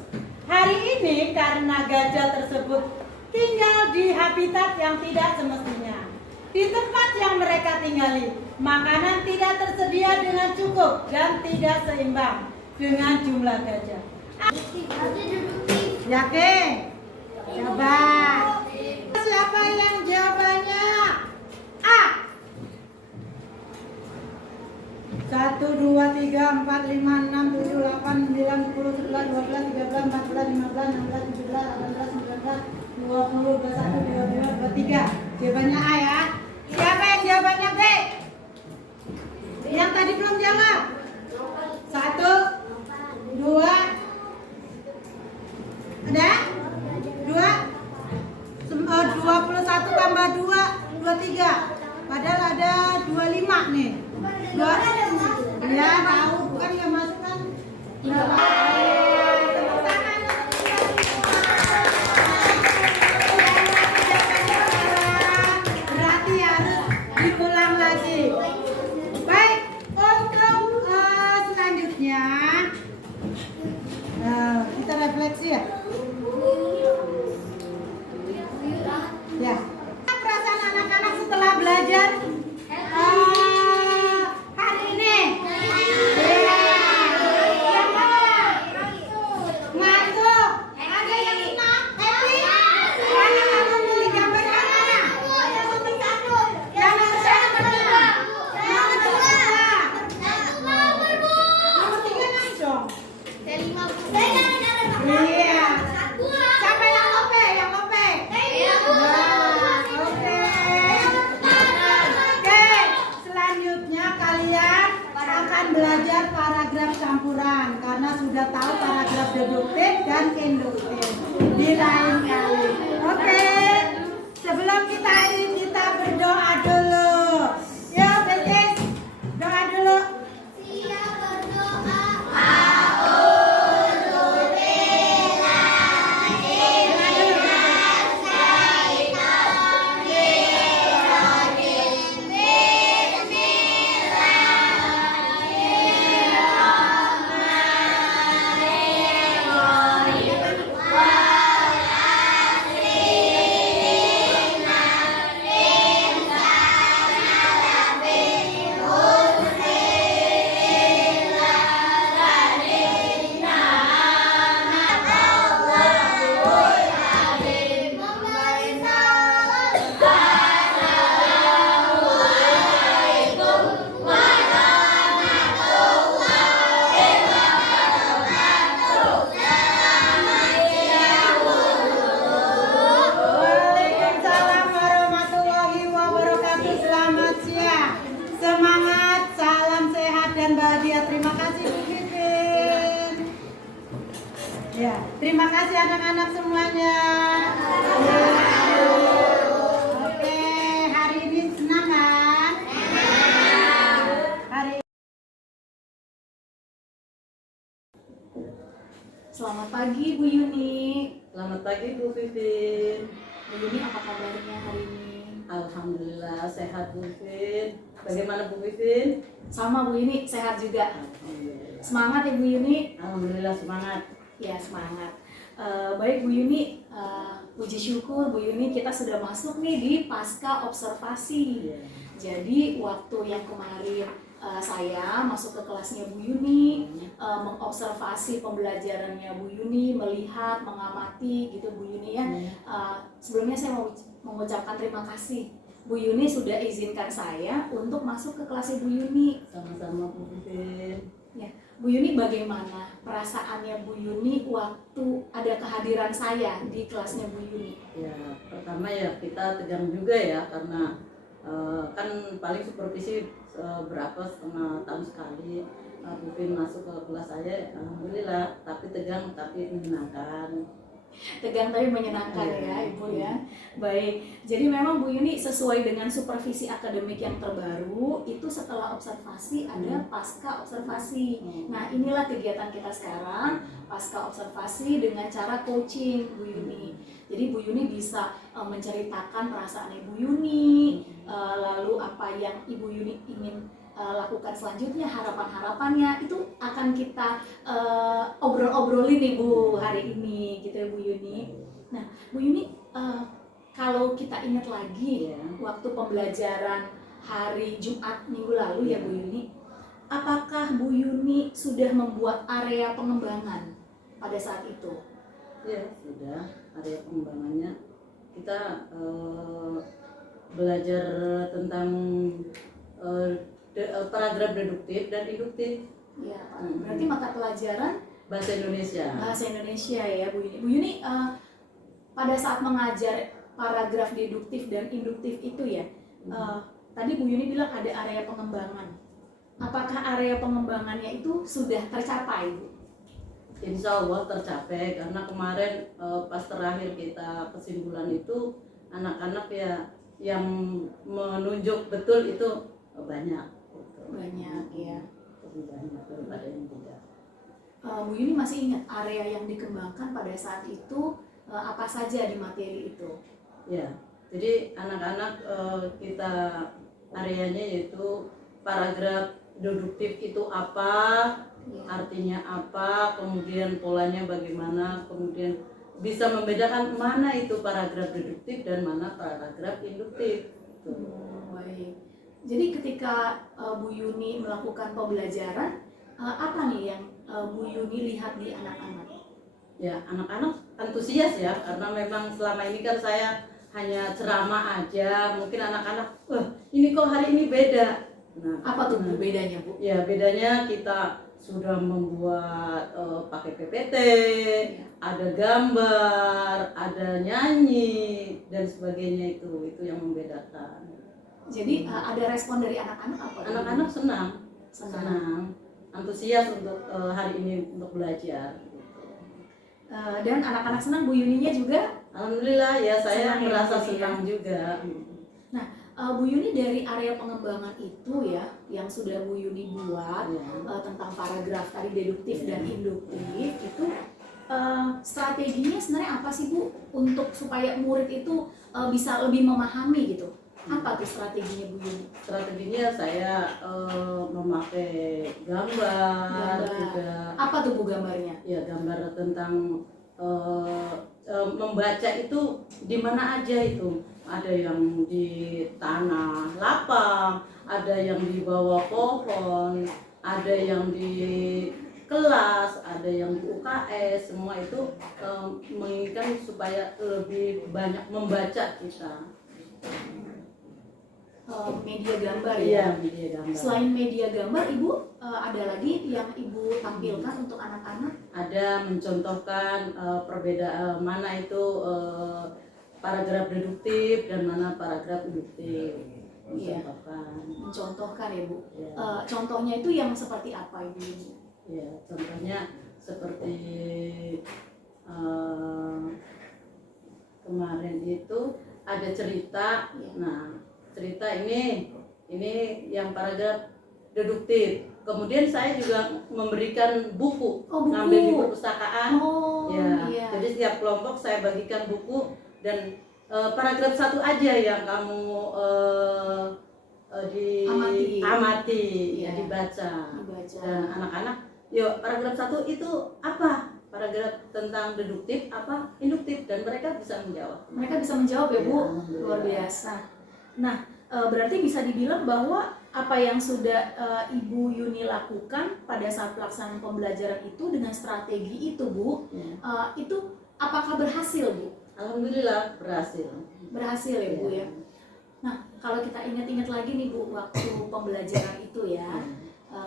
Hari ini karena gajah tersebut tinggal di habitat yang tidak semestinya. Di tempat yang mereka tinggali, makanan tidak tersedia dengan cukup dan tidak seimbang dengan jumlah gajah. Yakin? Coba. Siapa yang jawabannya? A. 1, 2, 3, 4, 5, 6, 7, 8, 9, 10, 11, 12, 13, 14, 15, 16, 17, 18, 19, 20, 21, 23. Jawabannya A ya. Siapa yang jawabannya B? Yang tadi belum jawab. 1, 2. Ada? 2? 21 tambah 2, 23. Padahal ada 25 nih. 2. Ya, tahu bukan yang masuk kan? Berarti harus diulang lagi. Baik, untuk selanjutnya kita refleksi ya. di lain kali. Oke, sebelum kita akhiri kita berdoa dulu. Yuk, Betis, doa dulu. Siap berdoa. Waalaikumsalam warahmatullahi wabarakatuh. Selamat siang. Semangat, salam sehat dan bahagia. Terima kasih Bu Vivin. Ya, terima kasih anak-anak semuanya. Oke, hari ini senang kan? Hari Selamat pagi Bu Yuni. Selamat pagi Bu Vivin. Bu Yuni apa kabarnya hari ini? Alhamdulillah sehat Bu Vivin. Bagaimana Bu Vivin? Sama Bu Yuni, sehat juga. Alhamdulillah. Semangat ya Bu Yuni. Alhamdulillah semangat. Ya semangat. Baik Bu Yuni, puji syukur Bu Yuni kita sudah masuk nih di pasca observasi. Iya. Jadi waktu yang kemarin saya masuk ke kelasnya Bu Yuni, mengobservasi pembelajarannya Bu Yuni, melihat, mengamati gitu Bu Yuni ya. Sebelumnya saya mau mengucapkan terima kasih Bu Yuni sudah izinkan saya untuk masuk ke kelasnya Bu Yuni. Sama-sama Bu Vivin. Ya, Bu Yuni bagaimana perasaannya Bu Yuni waktu ada kehadiran saya di kelasnya Bu Yuni? Ya, pertama ya kita tegang juga ya karena kan paling supervisi berapa setengah tahun sekali. Bu Vivin masuk ke kelas saya, alhamdulillah. Tapi tegang tapi menyenangkan. Tegang tapi menyenangkan ya Ibu ya. Baik, jadi memang Bu Yuni sesuai dengan supervisi akademik yang terbaru itu setelah observasi ada pasca observasi. Nah inilah kegiatan kita sekarang, pasca observasi dengan cara coaching Bu Yuni. Jadi Bu Yuni bisa menceritakan perasaan Ibu Yuni, lalu apa yang Ibu Yuni ingin lakukan selanjutnya, harapan-harapannya itu akan kita obrol-obrolin nih Bu hari ini gitu ya Bu Yuni. Nah Bu Yuni, kalau kita ingat lagi waktu pembelajaran hari Jumat minggu lalu ya Bu Yuni, apakah Bu Yuni sudah membuat area pengembangan pada saat itu? Ya sudah, area pengembangannya kita belajar tentang paragraf deduktif dan induktif. Ya, berarti mata pelajaran Bahasa Indonesia. Bahasa Indonesia ya Bu Yuni. Bu Yuni pada saat mengajar paragraf deduktif dan induktif itu ya, tadi Bu Yuni bilang ada area pengembangan. Apakah area pengembangannya itu sudah tercapai Bu? Insya Allah tercapai karena kemarin pas terakhir kita kesimpulan itu anak-anak ya yang menunjuk betul itu banyak. Banyak ya. Lebih banyak daripada yang tidak. Bu Yuni masih ingat area yang dikembangkan pada saat itu apa saja di materi itu? Ya, jadi anak-anak kita areanya yaitu paragraf deduktif itu apa, artinya apa, kemudian polanya bagaimana, kemudian bisa membedakan mana itu paragraf deduktif dan mana paragraf induktif. Baik. Jadi ketika Bu Yuni melakukan pembelajaran, apa nih yang Bu Yuni lihat di anak-anak? Ya, anak-anak antusias ya, karena memang selama ini kan saya hanya ceramah aja, mungkin anak-anak, wah ini kok hari ini beda. Nah, Apa tuh Bu bedanya Bu? ya bedanya kita sudah membuat pakai PPT, ada gambar, ada nyanyi dan sebagainya itu yang membedakan. Jadi ada respon dari anak-anak apa? Anak-anak senang, antusias untuk hari ini untuk belajar. Dan anak-anak senang, Bu Yuninya juga. Alhamdulillah ya, saya Senang ya, merasa Bu Yuni ya. senang juga. Bu Yuni dari area pengembangan itu ya, yang sudah Bu Yuni buat Ya. tentang paragraf tadi deduktif Ya. dan induktif itu, strateginya sebenarnya apa sih Bu untuk supaya murid itu bisa lebih memahami gitu? Apa tuh strateginya Bu Yuni? Strateginya saya memakai gambar juga. Apa tuh Bu gambarnya? Ya, gambar tentang membaca itu di mana aja itu. Ada yang di tanah lapang, ada yang di bawah pohon, ada yang di kelas, ada yang di UKS. Semua itu menginginkan supaya lebih banyak membaca kita. Media gambar ya. Iya, media gambar. Selain media gambar, Ibu ada lagi yang Ibu tampilkan untuk anak-anak? Ada mencontohkan perbedaan mana itu paragraf deduktif dan mana paragraf induktif. Iya. Mencontohkan ya Bu. Ya. Contohnya itu yang seperti apa Ibu? Ya, contohnya seperti kemarin itu ada cerita. Ya. Nah, cerita ini yang paragraf deduktif. Kemudian saya juga memberikan buku, Oh, buku. ngambil di perpustakaan. Oh, Ya, iya. jadi setiap kelompok saya bagikan buku dan paragraf satu aja yang kamu diamati, Iya. ya, dibaca. Dibaca. Dan anak-anak, yuk paragraf satu itu apa? Paragraf tentang deduktif apa induktif, dan mereka bisa menjawab. Mereka bisa menjawab ya Bu, Ya, alhamdulillah. luar biasa. Nah, berarti bisa dibilang bahwa apa yang sudah Ibu Yuni lakukan pada saat pelaksanaan pembelajaran itu dengan strategi itu Bu, Ya. itu apakah berhasil Bu? Alhamdulillah berhasil. Berhasil ya Bu ya. Nah, kalau kita ingat-ingat lagi nih Bu, waktu pembelajaran itu ya,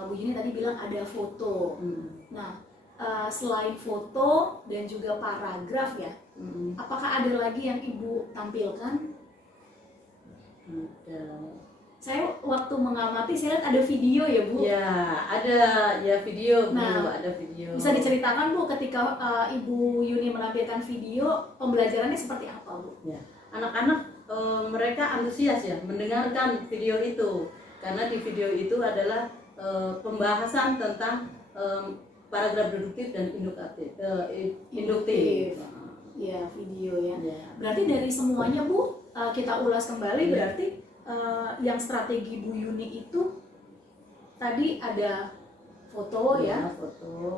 Bu Yuni tadi bilang ada foto. Nah, selain foto dan juga paragraf ya, apakah ada lagi yang Ibu tampilkan? Ada. Saya waktu mengamati saya lihat ada video ya Bu. Ya, ada ya video, Nah, Bu, ada video. Bisa diceritakan Bu ketika Ibu Yuni menampilkan video, pembelajarannya seperti apa Bu? Ya, anak-anak mereka antusias ya mendengarkan video itu, karena di video itu adalah pembahasan tentang paragraf deduktif dan induktif. Ya, video ya. Ya. Berarti dari semuanya Bu, kita ulas kembali. Iya. Berarti yang strategi Bu Yuni itu tadi ada foto ya,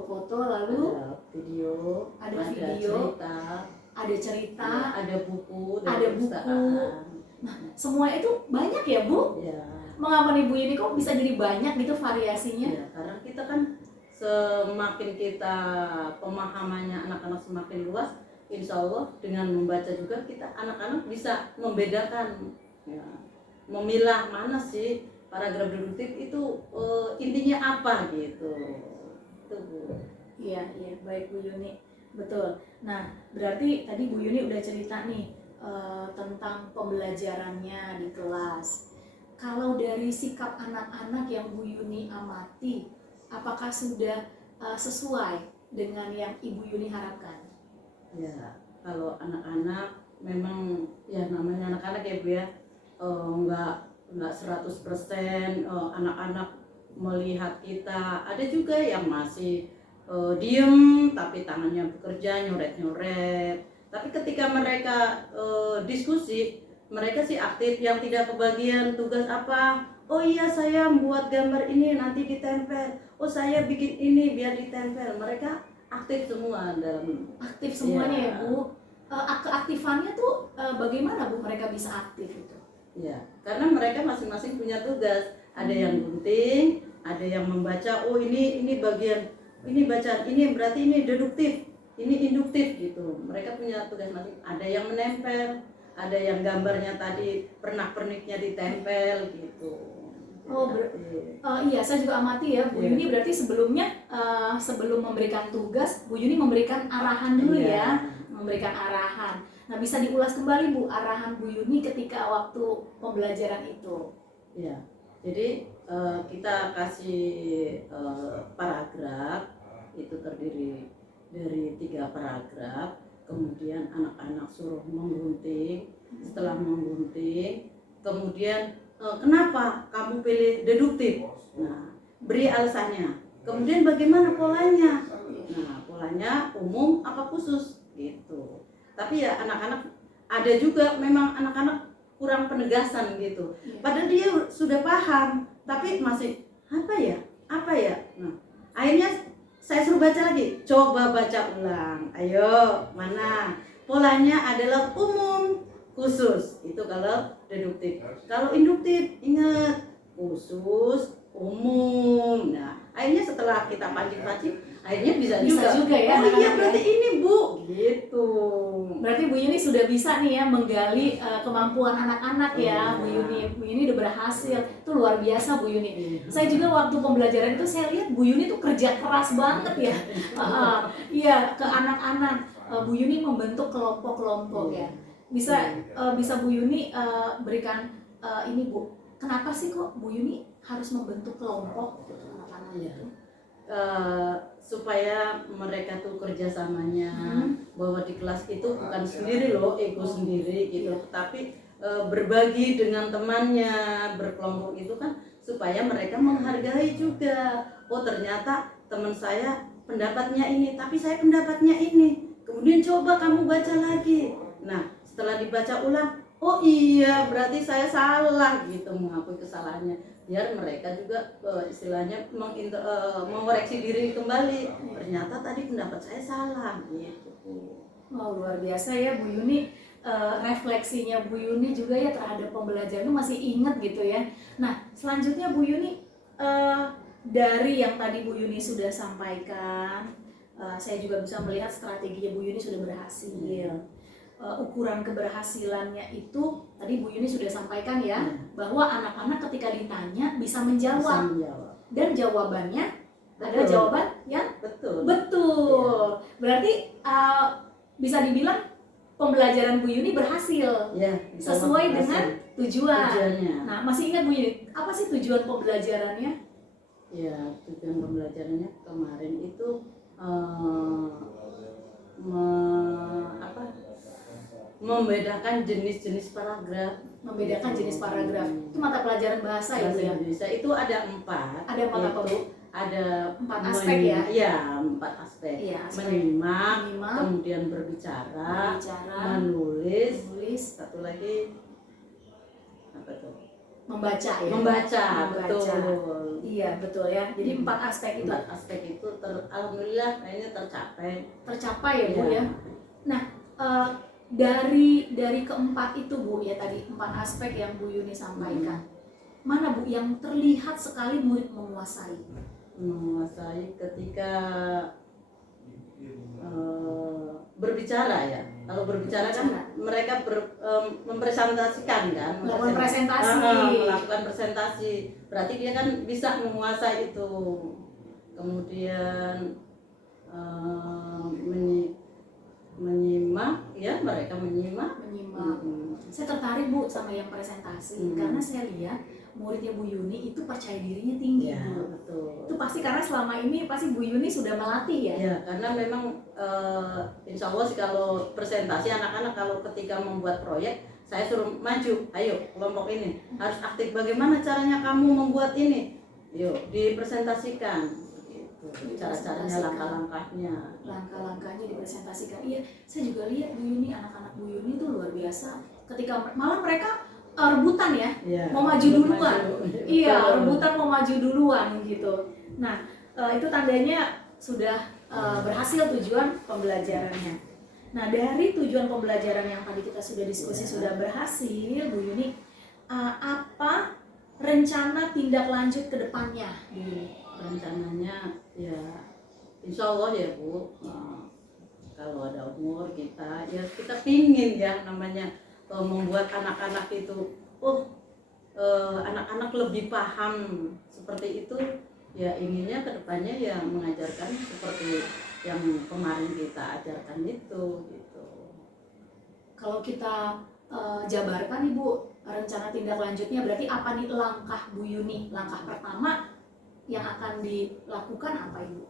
foto lalu ada video, ada video, cerita, ada cerita, ya, ada buku, dan ada buku. perpustakaan. Nah, semua itu banyak ya Bu? Ya. Mengapa nih Bu Yuni kok bisa jadi banyak gitu variasinya? Ya, karena kita kan semakin kita pemahamannya anak-anak semakin luas, insya Allah dengan membaca juga kita anak-anak bisa membedakan, ya, memilah mana sih paragraf deduktif itu intinya apa gitu. Itu Bu. Iya, baik Bu Yuni, betul. Nah, berarti tadi Bu Yuni udah cerita nih tentang pembelajarannya di kelas. Kalau dari sikap anak-anak yang Bu Yuni amati, apakah sudah sesuai dengan yang Ibu Yuni harapkan? Ya, kalau anak-anak memang ya namanya anak-anak ya Bu ya, nggak 100% anak-anak melihat kita. Ada juga yang masih diem tapi tangannya bekerja, nyoret-nyoret. Tapi ketika mereka diskusi, mereka sih aktif. Yang tidak kebagian tugas apa, oh iya saya membuat gambar ini nanti ditempel, oh saya bikin ini biar ditempel. Mereka aktif semua dalam. Aktif semuanya Ya. ya Bu. Keaktifannya tuh bagaimana Bu mereka bisa aktif itu? Ya, karena mereka masing-masing punya tugas. Ada yang gunting, ada yang membaca. Oh ini bagian, ini bacaan, ini berarti ini deduktif, ini induktif gitu. Mereka punya tugas masing. Ada yang menempel, ada yang gambarnya tadi pernak-perniknya ditempel gitu. Oh, iya, saya juga amati ya Bu Iya. Yuni. Berarti sebelumnya sebelum memberikan tugas, Bu Yuni memberikan arahan dulu Iya. ya, memberikan arahan. Nah, bisa diulas kembali Bu arahan Bu Yuni ketika waktu pembelajaran itu. Ya, jadi kita kasih paragraf itu terdiri dari 3 paragraf, kemudian anak-anak suruh menggunting. Setelah menggunting, kemudian kenapa kamu pilih deduktif? Nah, beri alasannya. Kemudian bagaimana polanya? Nah, polanya umum apa khusus gitu. Tapi ya anak-anak ada juga memang anak-anak kurang penegasan gitu. Padahal dia sudah paham, tapi masih apa ya? Nah, akhirnya saya suruh baca lagi. Coba baca ulang. Ayo, mana? Polanya adalah umum, khusus. Itu kalau deduktif. Kalau induktif, ingat khusus, umum. Nah, akhirnya setelah kita pancing-pancing, akhirnya bisa juga ya. Oh iya, anak-anak berarti ya. ini Bu, gitu. Berarti Bu Yuni sudah bisa nih ya menggali kemampuan anak-anak ya. Bu Yuni udah berhasil. Itu luar biasa Bu Yuni. Saya juga waktu pembelajaran itu saya lihat Bu Yuni tuh kerja keras banget ya. Iya, ke anak-anak. Bu Yuni membentuk kelompok-kelompok ya. Bisa Bu Yuni berikan ini Bu. Kenapa sih kok Bu Yuni harus membentuk kelompok gitu, anak-anak itu? Supaya mereka tuh kerjasamanya bahwa di kelas itu bukan sendiri loh, ego sendiri gitu, tapi berbagi dengan temannya, berkelompok itu kan supaya mereka menghargai juga. Oh ternyata teman saya pendapatnya ini, tapi saya pendapatnya ini. Kemudian coba kamu baca lagi. Nah setelah dibaca ulang, oh iya berarti saya salah gitu, mengakui kesalahannya. Biar mereka juga istilahnya mengoreksi diri kembali. Ternyata tadi pendapat saya salah gitu. Wow, luar biasa ya Bu Yuni. Refleksinya Bu Yuni juga ya terhadap pembelajaran itu masih ingat gitu ya. Nah selanjutnya Bu Yuni, dari yang tadi Bu Yuni sudah sampaikan, saya juga bisa melihat strateginya Bu Yuni sudah berhasil. Ukuran keberhasilannya itu tadi Bu Yuni sudah sampaikan ya, bahwa anak-anak ketika ditanya bisa menjawab. Dan jawabannya adalah jawaban yang betul. Berarti bisa dibilang pembelajaran Bu Yuni berhasil sesuai dengan tujuannya. Nah masih ingat Bu Yuni apa sih tujuan pembelajarannya? Ya tujuan pembelajarannya kemarin itu membedakan jenis-jenis paragraf. Itu mata pelajaran bahasa ya Bu ya? Indonesia itu ada 4. Ada 4 apa Bu? Ada 4 aspek ya? Iya 4 aspek. Menyimak, kemudian berbicara, menulis, satu lagi apa tuh? Membaca ya? Membaca. Betul. Iya betul ya. Jadi 4 aspek itu. 4 aspek itu alhamdulillah kayaknya tercapai ya Bu ya. Nah dari keempat itu Bu ya, tadi 4 aspek yang Bu Yuni sampaikan, mana Bu yang terlihat sekali murid menguasai ketika berbicara ya. Kalau berbicara kan mereka mempresentasikan kan, melakukan presentasi. Berarti dia kan bisa menguasai itu. Kemudian menyimak ya, mereka menyimak. Saya tertarik Bu sama yang presentasi karena saya lihat muridnya Bu Yuni itu percaya dirinya tinggi ya, Bu. Betul. Itu pasti karena selama ini pasti Bu Yuni sudah melatih ya. Ya karena memang insya Allah sih kalau presentasi anak-anak kalau ketika membuat proyek saya suruh maju, ayo kelompok ini harus aktif, bagaimana caranya kamu membuat ini, yuk dipresentasikan. Cara-caranya, langkah-langkahnya dipresentasikan. Iya, saya juga lihat Bu Yuni, anak-anak Bu Yuni itu luar biasa. Ketika malah mereka rebutan ya, mau maju duluan. Iya, rebutan mau maju duluan gitu. Nah, itu tandanya sudah berhasil tujuan pembelajarannya. Nah, dari tujuan pembelajaran yang tadi kita sudah diskusi sudah berhasil, Bu Yuni, apa rencana tindak lanjut ke depannya, Bu Yuni? Rencananya ya insya Allah ya Bu, kalau ada umur kita pingin ya namanya membuat anak-anak itu anak-anak lebih paham seperti itu ya, inginnya kedepannya ya mengajarkan seperti yang kemarin kita ajarkan itu gitu. Kalau kita jabarkan Ibu rencana tindak lanjutnya, berarti apa nih langkah Bu Yuni? Langkah pertama yang akan dilakukan apa Ibu?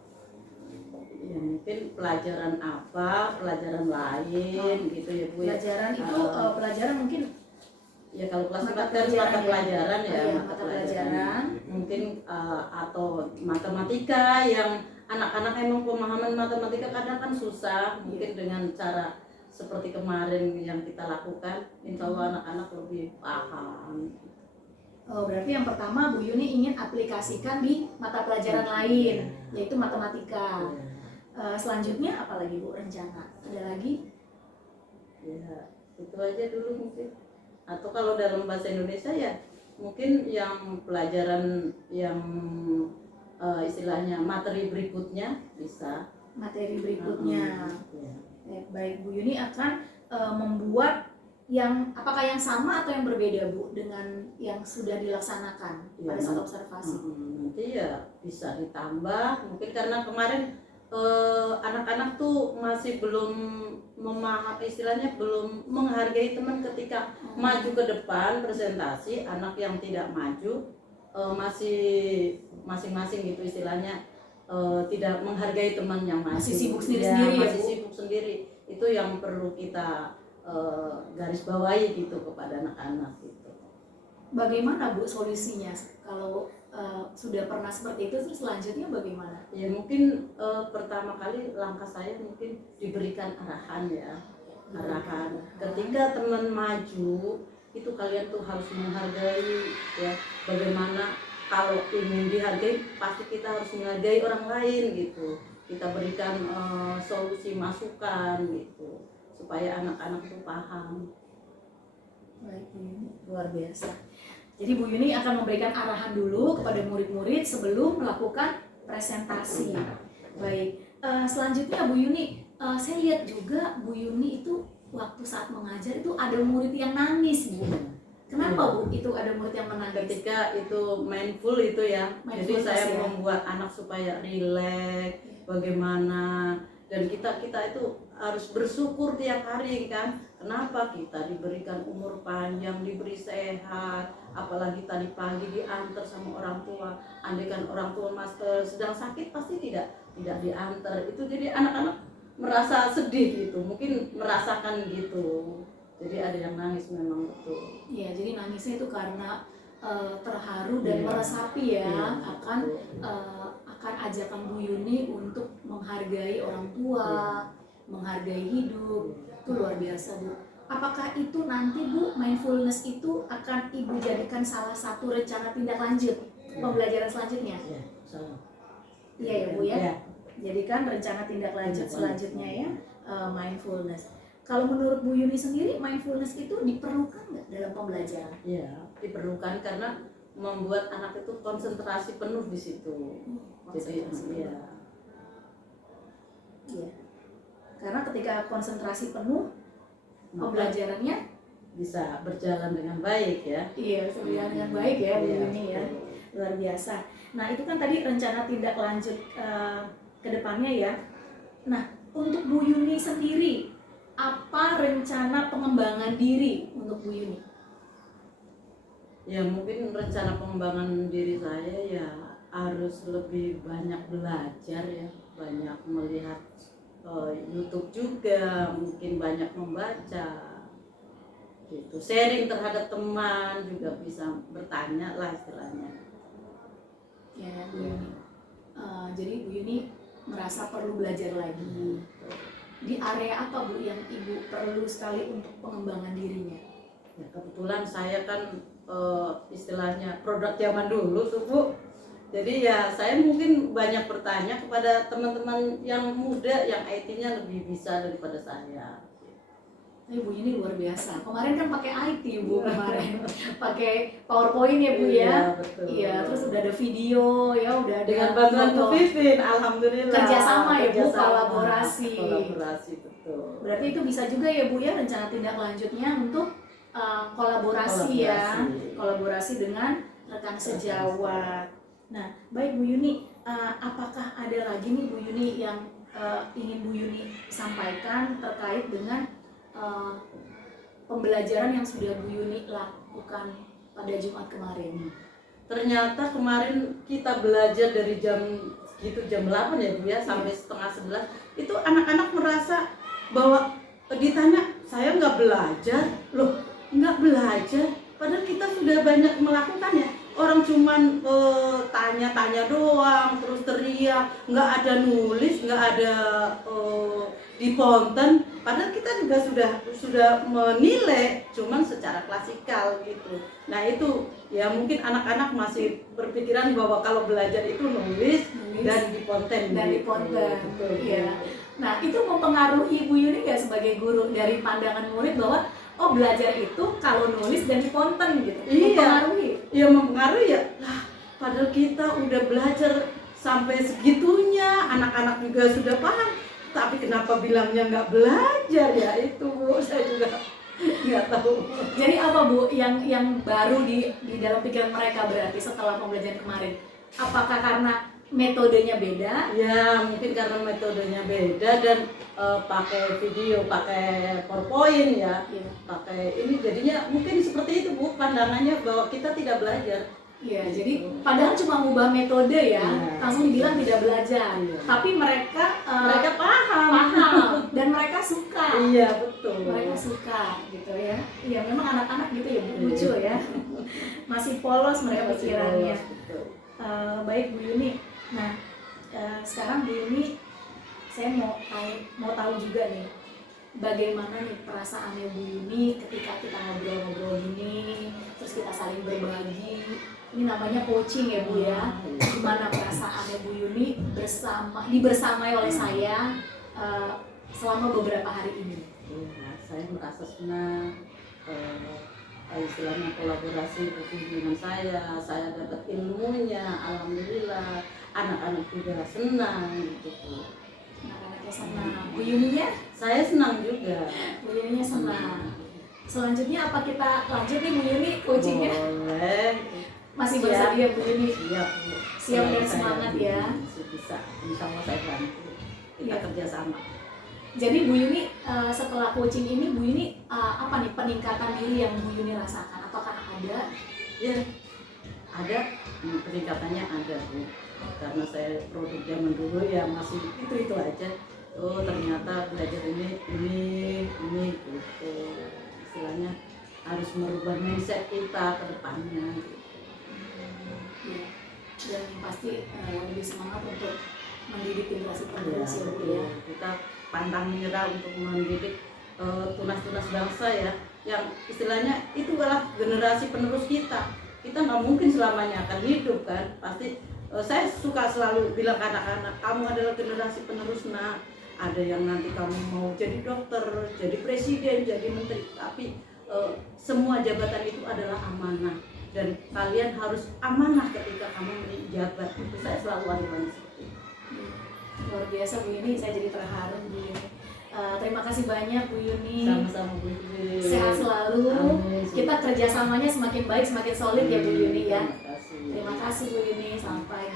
Ya mungkin pelajaran apa, pelajaran lain gitu ya Bu ya. Pelajaran itu pelajaran mungkin Ya kalau kelas mata 4 kan mata pelajaran ya, Iya, mata pelajaran. Mungkin atau matematika yang anak-anak emang pemahaman matematika kadang kan susah. Mungkin dengan cara seperti kemarin yang kita lakukan, insya Allah anak-anak lebih paham. Oh, berarti yang pertama Bu Yuni ingin aplikasikan di mata pelajaran lain, yaitu matematika. Selanjutnya apa lagi Bu rencana? Ada lagi? Ya itu aja dulu mungkin. Atau kalau dalam bahasa Indonesia ya mungkin yang pelajaran yang istilahnya materi berikutnya bisa. Materi berikutnya. Ya. Baik, Bu Yuni akan membuat yang apakah yang sama atau yang berbeda Bu dengan yang sudah dilaksanakan Ya, pada saat observasi? nanti ya bisa ditambah mungkin karena kemarin anak-anak tuh masih belum memahami, istilahnya belum menghargai teman ketika maju ke depan presentasi. Anak yang tidak maju masih masing-masing gitu istilahnya tidak menghargai teman yang maju. Masih sibuk sendiri-sendiri ya, masih Bu? sibuk sendiri. Itu yang perlu kita garis bawahi gitu kepada anak-anak gitu. Bagaimana Bu solusinya kalau sudah pernah seperti itu, terus selanjutnya bagaimana? Ya mungkin pertama kali langkah saya mungkin diberikan arahan ya, arahan. Ketika teman maju itu kalian tuh harus menghargai ya. Bagaimana kalau ingin dihargai pasti kita harus menghargai orang lain gitu. Kita berikan solusi masukan gitu supaya anak-anak tuh paham. Baik Bu Yuni, luar biasa. Jadi Bu Yuni akan memberikan arahan dulu kepada murid-murid sebelum melakukan presentasi. Baik, selanjutnya Bu Yuni, saya lihat juga Bu Yuni itu waktu saat mengajar itu ada murid yang nangis Bu. Kenapa Bu itu ada murid yang menangis? Ketika itu mindful itu ya, jadi Mindfulness saya ya. membuat anak supaya rileks, bagaimana, dan kita itu harus bersyukur tiap hari kan. Kenapa kita diberikan umur panjang, diberi sehat, apalagi tadi pagi diantar sama orang tua. Andaikan orang tua sedang sakit pasti tidak diantar. Itu jadi anak-anak merasa sedih gitu, mungkin merasakan gitu. Jadi ada yang nangis memang betul. Iya, jadi nangisnya itu karena terharu dan Iya. meresapi ya Iya, akan akan ajakan Bu Yuni untuk menghargai orang tua, menghargai hidup. Itu luar biasa Bu. Apakah itu nanti Bu mindfulness itu akan Ibu jadikan salah satu rencana tindak lanjut pembelajaran selanjutnya? Ya, salah. Iya ya Bu ya. Ya. Jadikan rencana tindak lanjut Tindak selanjutnya ya lanjut. mindfulness. Kalau menurut Bu Yuni sendiri mindfulness itu diperlukan nggak dalam pembelajaran? Ya, diperlukan karena membuat anak itu konsentrasi penuh di situ. Jadi ya. Iya. Karena ketika konsentrasi penuh pembelajarannya Bisa berjalan dengan baik ya. iya berjalan dengan baik ya Bu Iya, Yuni ya. betul. Luar biasa. Nah, itu kan tadi rencana tindak lanjut ke depannya ya. Nah, untuk Bu Yuni sendiri apa rencana pengembangan diri untuk Bu Yuni? Ya mungkin rencana pengembangan diri saya ya harus lebih banyak belajar ya, banyak melihat YouTube juga, mungkin banyak membaca gitu, sharing terhadap teman juga bisa bertanya lah istilahnya. Ya Bu Yuni. Jadi Bu Yuni merasa perlu belajar lagi. Di area apa Bu yang Ibu perlu sekali untuk pengembangan dirinya? Ya, kebetulan saya kan istilahnya produk zaman dulu tuh Bu. Jadi ya saya mungkin banyak bertanya kepada teman-teman yang muda yang IT-nya lebih bisa daripada saya. Bu ini luar biasa. Kemarin kan pakai IT Bu kemarin, pakai PowerPoint ya Bu ya. Iya, betul. Iya, terus udah ada video ya, udah ada Dengan bantuan Bu foto. Vivin, alhamdulillah. Kerjasama ya, Bu, Kerjasama, kolaborasi. Kolaborasi betul. Berarti itu bisa juga ya Bu ya rencana tindak lanjutnya untuk kolaborasi ya, kolaborasi dengan rekan sejawat. Nah, baik Bu Yuni, apakah ada lagi nih Bu Yuni yang ingin Bu Yuni sampaikan terkait dengan pembelajaran yang sudah Bu Yuni lakukan pada Jumat kemarin? Ternyata kemarin kita belajar dari jam gitu jam 8 ya Bu ya sampai setengah 11 itu anak-anak merasa bahwa ditanya saya nggak belajar loh, nggak belajar padahal kita sudah banyak melakukannya. Orang cuman tanya-tanya doang terus teriak, nggak ada nulis, nggak ada di ponten, padahal kita juga sudah menilai cuman secara klasikal gitu. Nah itu ya mungkin anak-anak masih berpikiran bahwa kalau belajar itu nulis dan di ponten dan di gitu. ponten. Betul. Iya. Nah itu mempengaruhi Bu Yuni nggak sebagai guru dari pandangan murid bahwa oh belajar itu kalau nulis dan di ponten gitu? Iya. Mempengaruhi. Ya mempengaruhi ya lah, padahal kita udah belajar sampai segitunya, anak-anak juga sudah paham, tapi kenapa bilangnya nggak belajar ya itu Bu, saya juga nggak tahu. Jadi apa Bu yang baru di dalam pikiran mereka berarti setelah pembelajaran kemarin? Apakah karena metodenya beda? Ya mungkin karena metodenya beda dan pakai video, pakai PowerPoint ya, Iya. pakai ini jadinya mungkin seperti itu Bu pandangannya bahwa kita tidak belajar. Iya, jadi padahal cuma ngubah metode ya, Iya. langsung dibilang tidak belajar. Iya. Tapi mereka Mereka paham. paham dan mereka suka. Iya betul. Mereka suka gitu ya. Iya, memang anak-anak gitu ya, Bu, lucu ya. Masih polos mereka Masih pikirannya. polos, betul. Baik Bu Yuni. Nah, sekarang Bu Yuni saya mau tahu juga nih bagaimana nih perasaannya Bu Yuni ketika kita ngobrol-ngobrol gini, terus kita saling berbagi. Ini namanya coaching ya Bu ya. Gimana perasaannya Bu Yuni dibersamai oleh saya selama beberapa hari ini? Ya, saya merasa senang istilahnya kolaborasi dengan saya dapat ilmunya, alhamdulillah, anak-anak juga senang gitu. Anak-anaknya senang. Bu Yuninya? Saya senang juga. Bu Yuninya senang. Selanjutnya apa kita lanjut nih Bu Yuni coachingnya? Boleh. Masih Siap. bersedia Bu Yuni? Siap Bu. Siap dan Saya semangat ya. Bisa, insya Allah saya bantu. Kita Iya. kerjasama. Jadi Bu Yuni setelah coaching ini Bu Yuni apa nih peningkatan diri yang Bu Yuni rasakan? Apakah ada? Ya, ada peningkatannya ada Bu. Karena saya produk zaman dulu ya masih itu aja. Oh ternyata belajar ini gitu. Istilahnya harus merubah mindset kita ke depannya. Gitu. Ya. Dan pasti lebih semangat untuk mendidik generasi penerus ya Bu ya. Kita pantang menyerah untuk mendidik tunas-tunas bangsa ya, yang istilahnya itu adalah generasi penerus kita. Kita nggak mungkin selamanya akan hidup kan, pasti. Saya suka selalu bilang ke anak-anak, kamu adalah generasi penerus nak. Ada yang nanti kamu mau jadi dokter, jadi presiden, jadi menteri, tapi semua jabatan itu adalah amanah dan kalian harus amanah ketika kamu menjabat. Itu saya selalu wanti-wanti seperti itu. Luar biasa Bu Yuni, saya jadi terharu Bu Yuni. Terima kasih banyak Bu Yuni. Sama-sama Bu Yuni. Sehat selalu. Amin. Kita kerjasamanya semakin baik, semakin solid ya Bu Yuni ya. Terima kasih. Terima kasih Bu Yuni. Sampai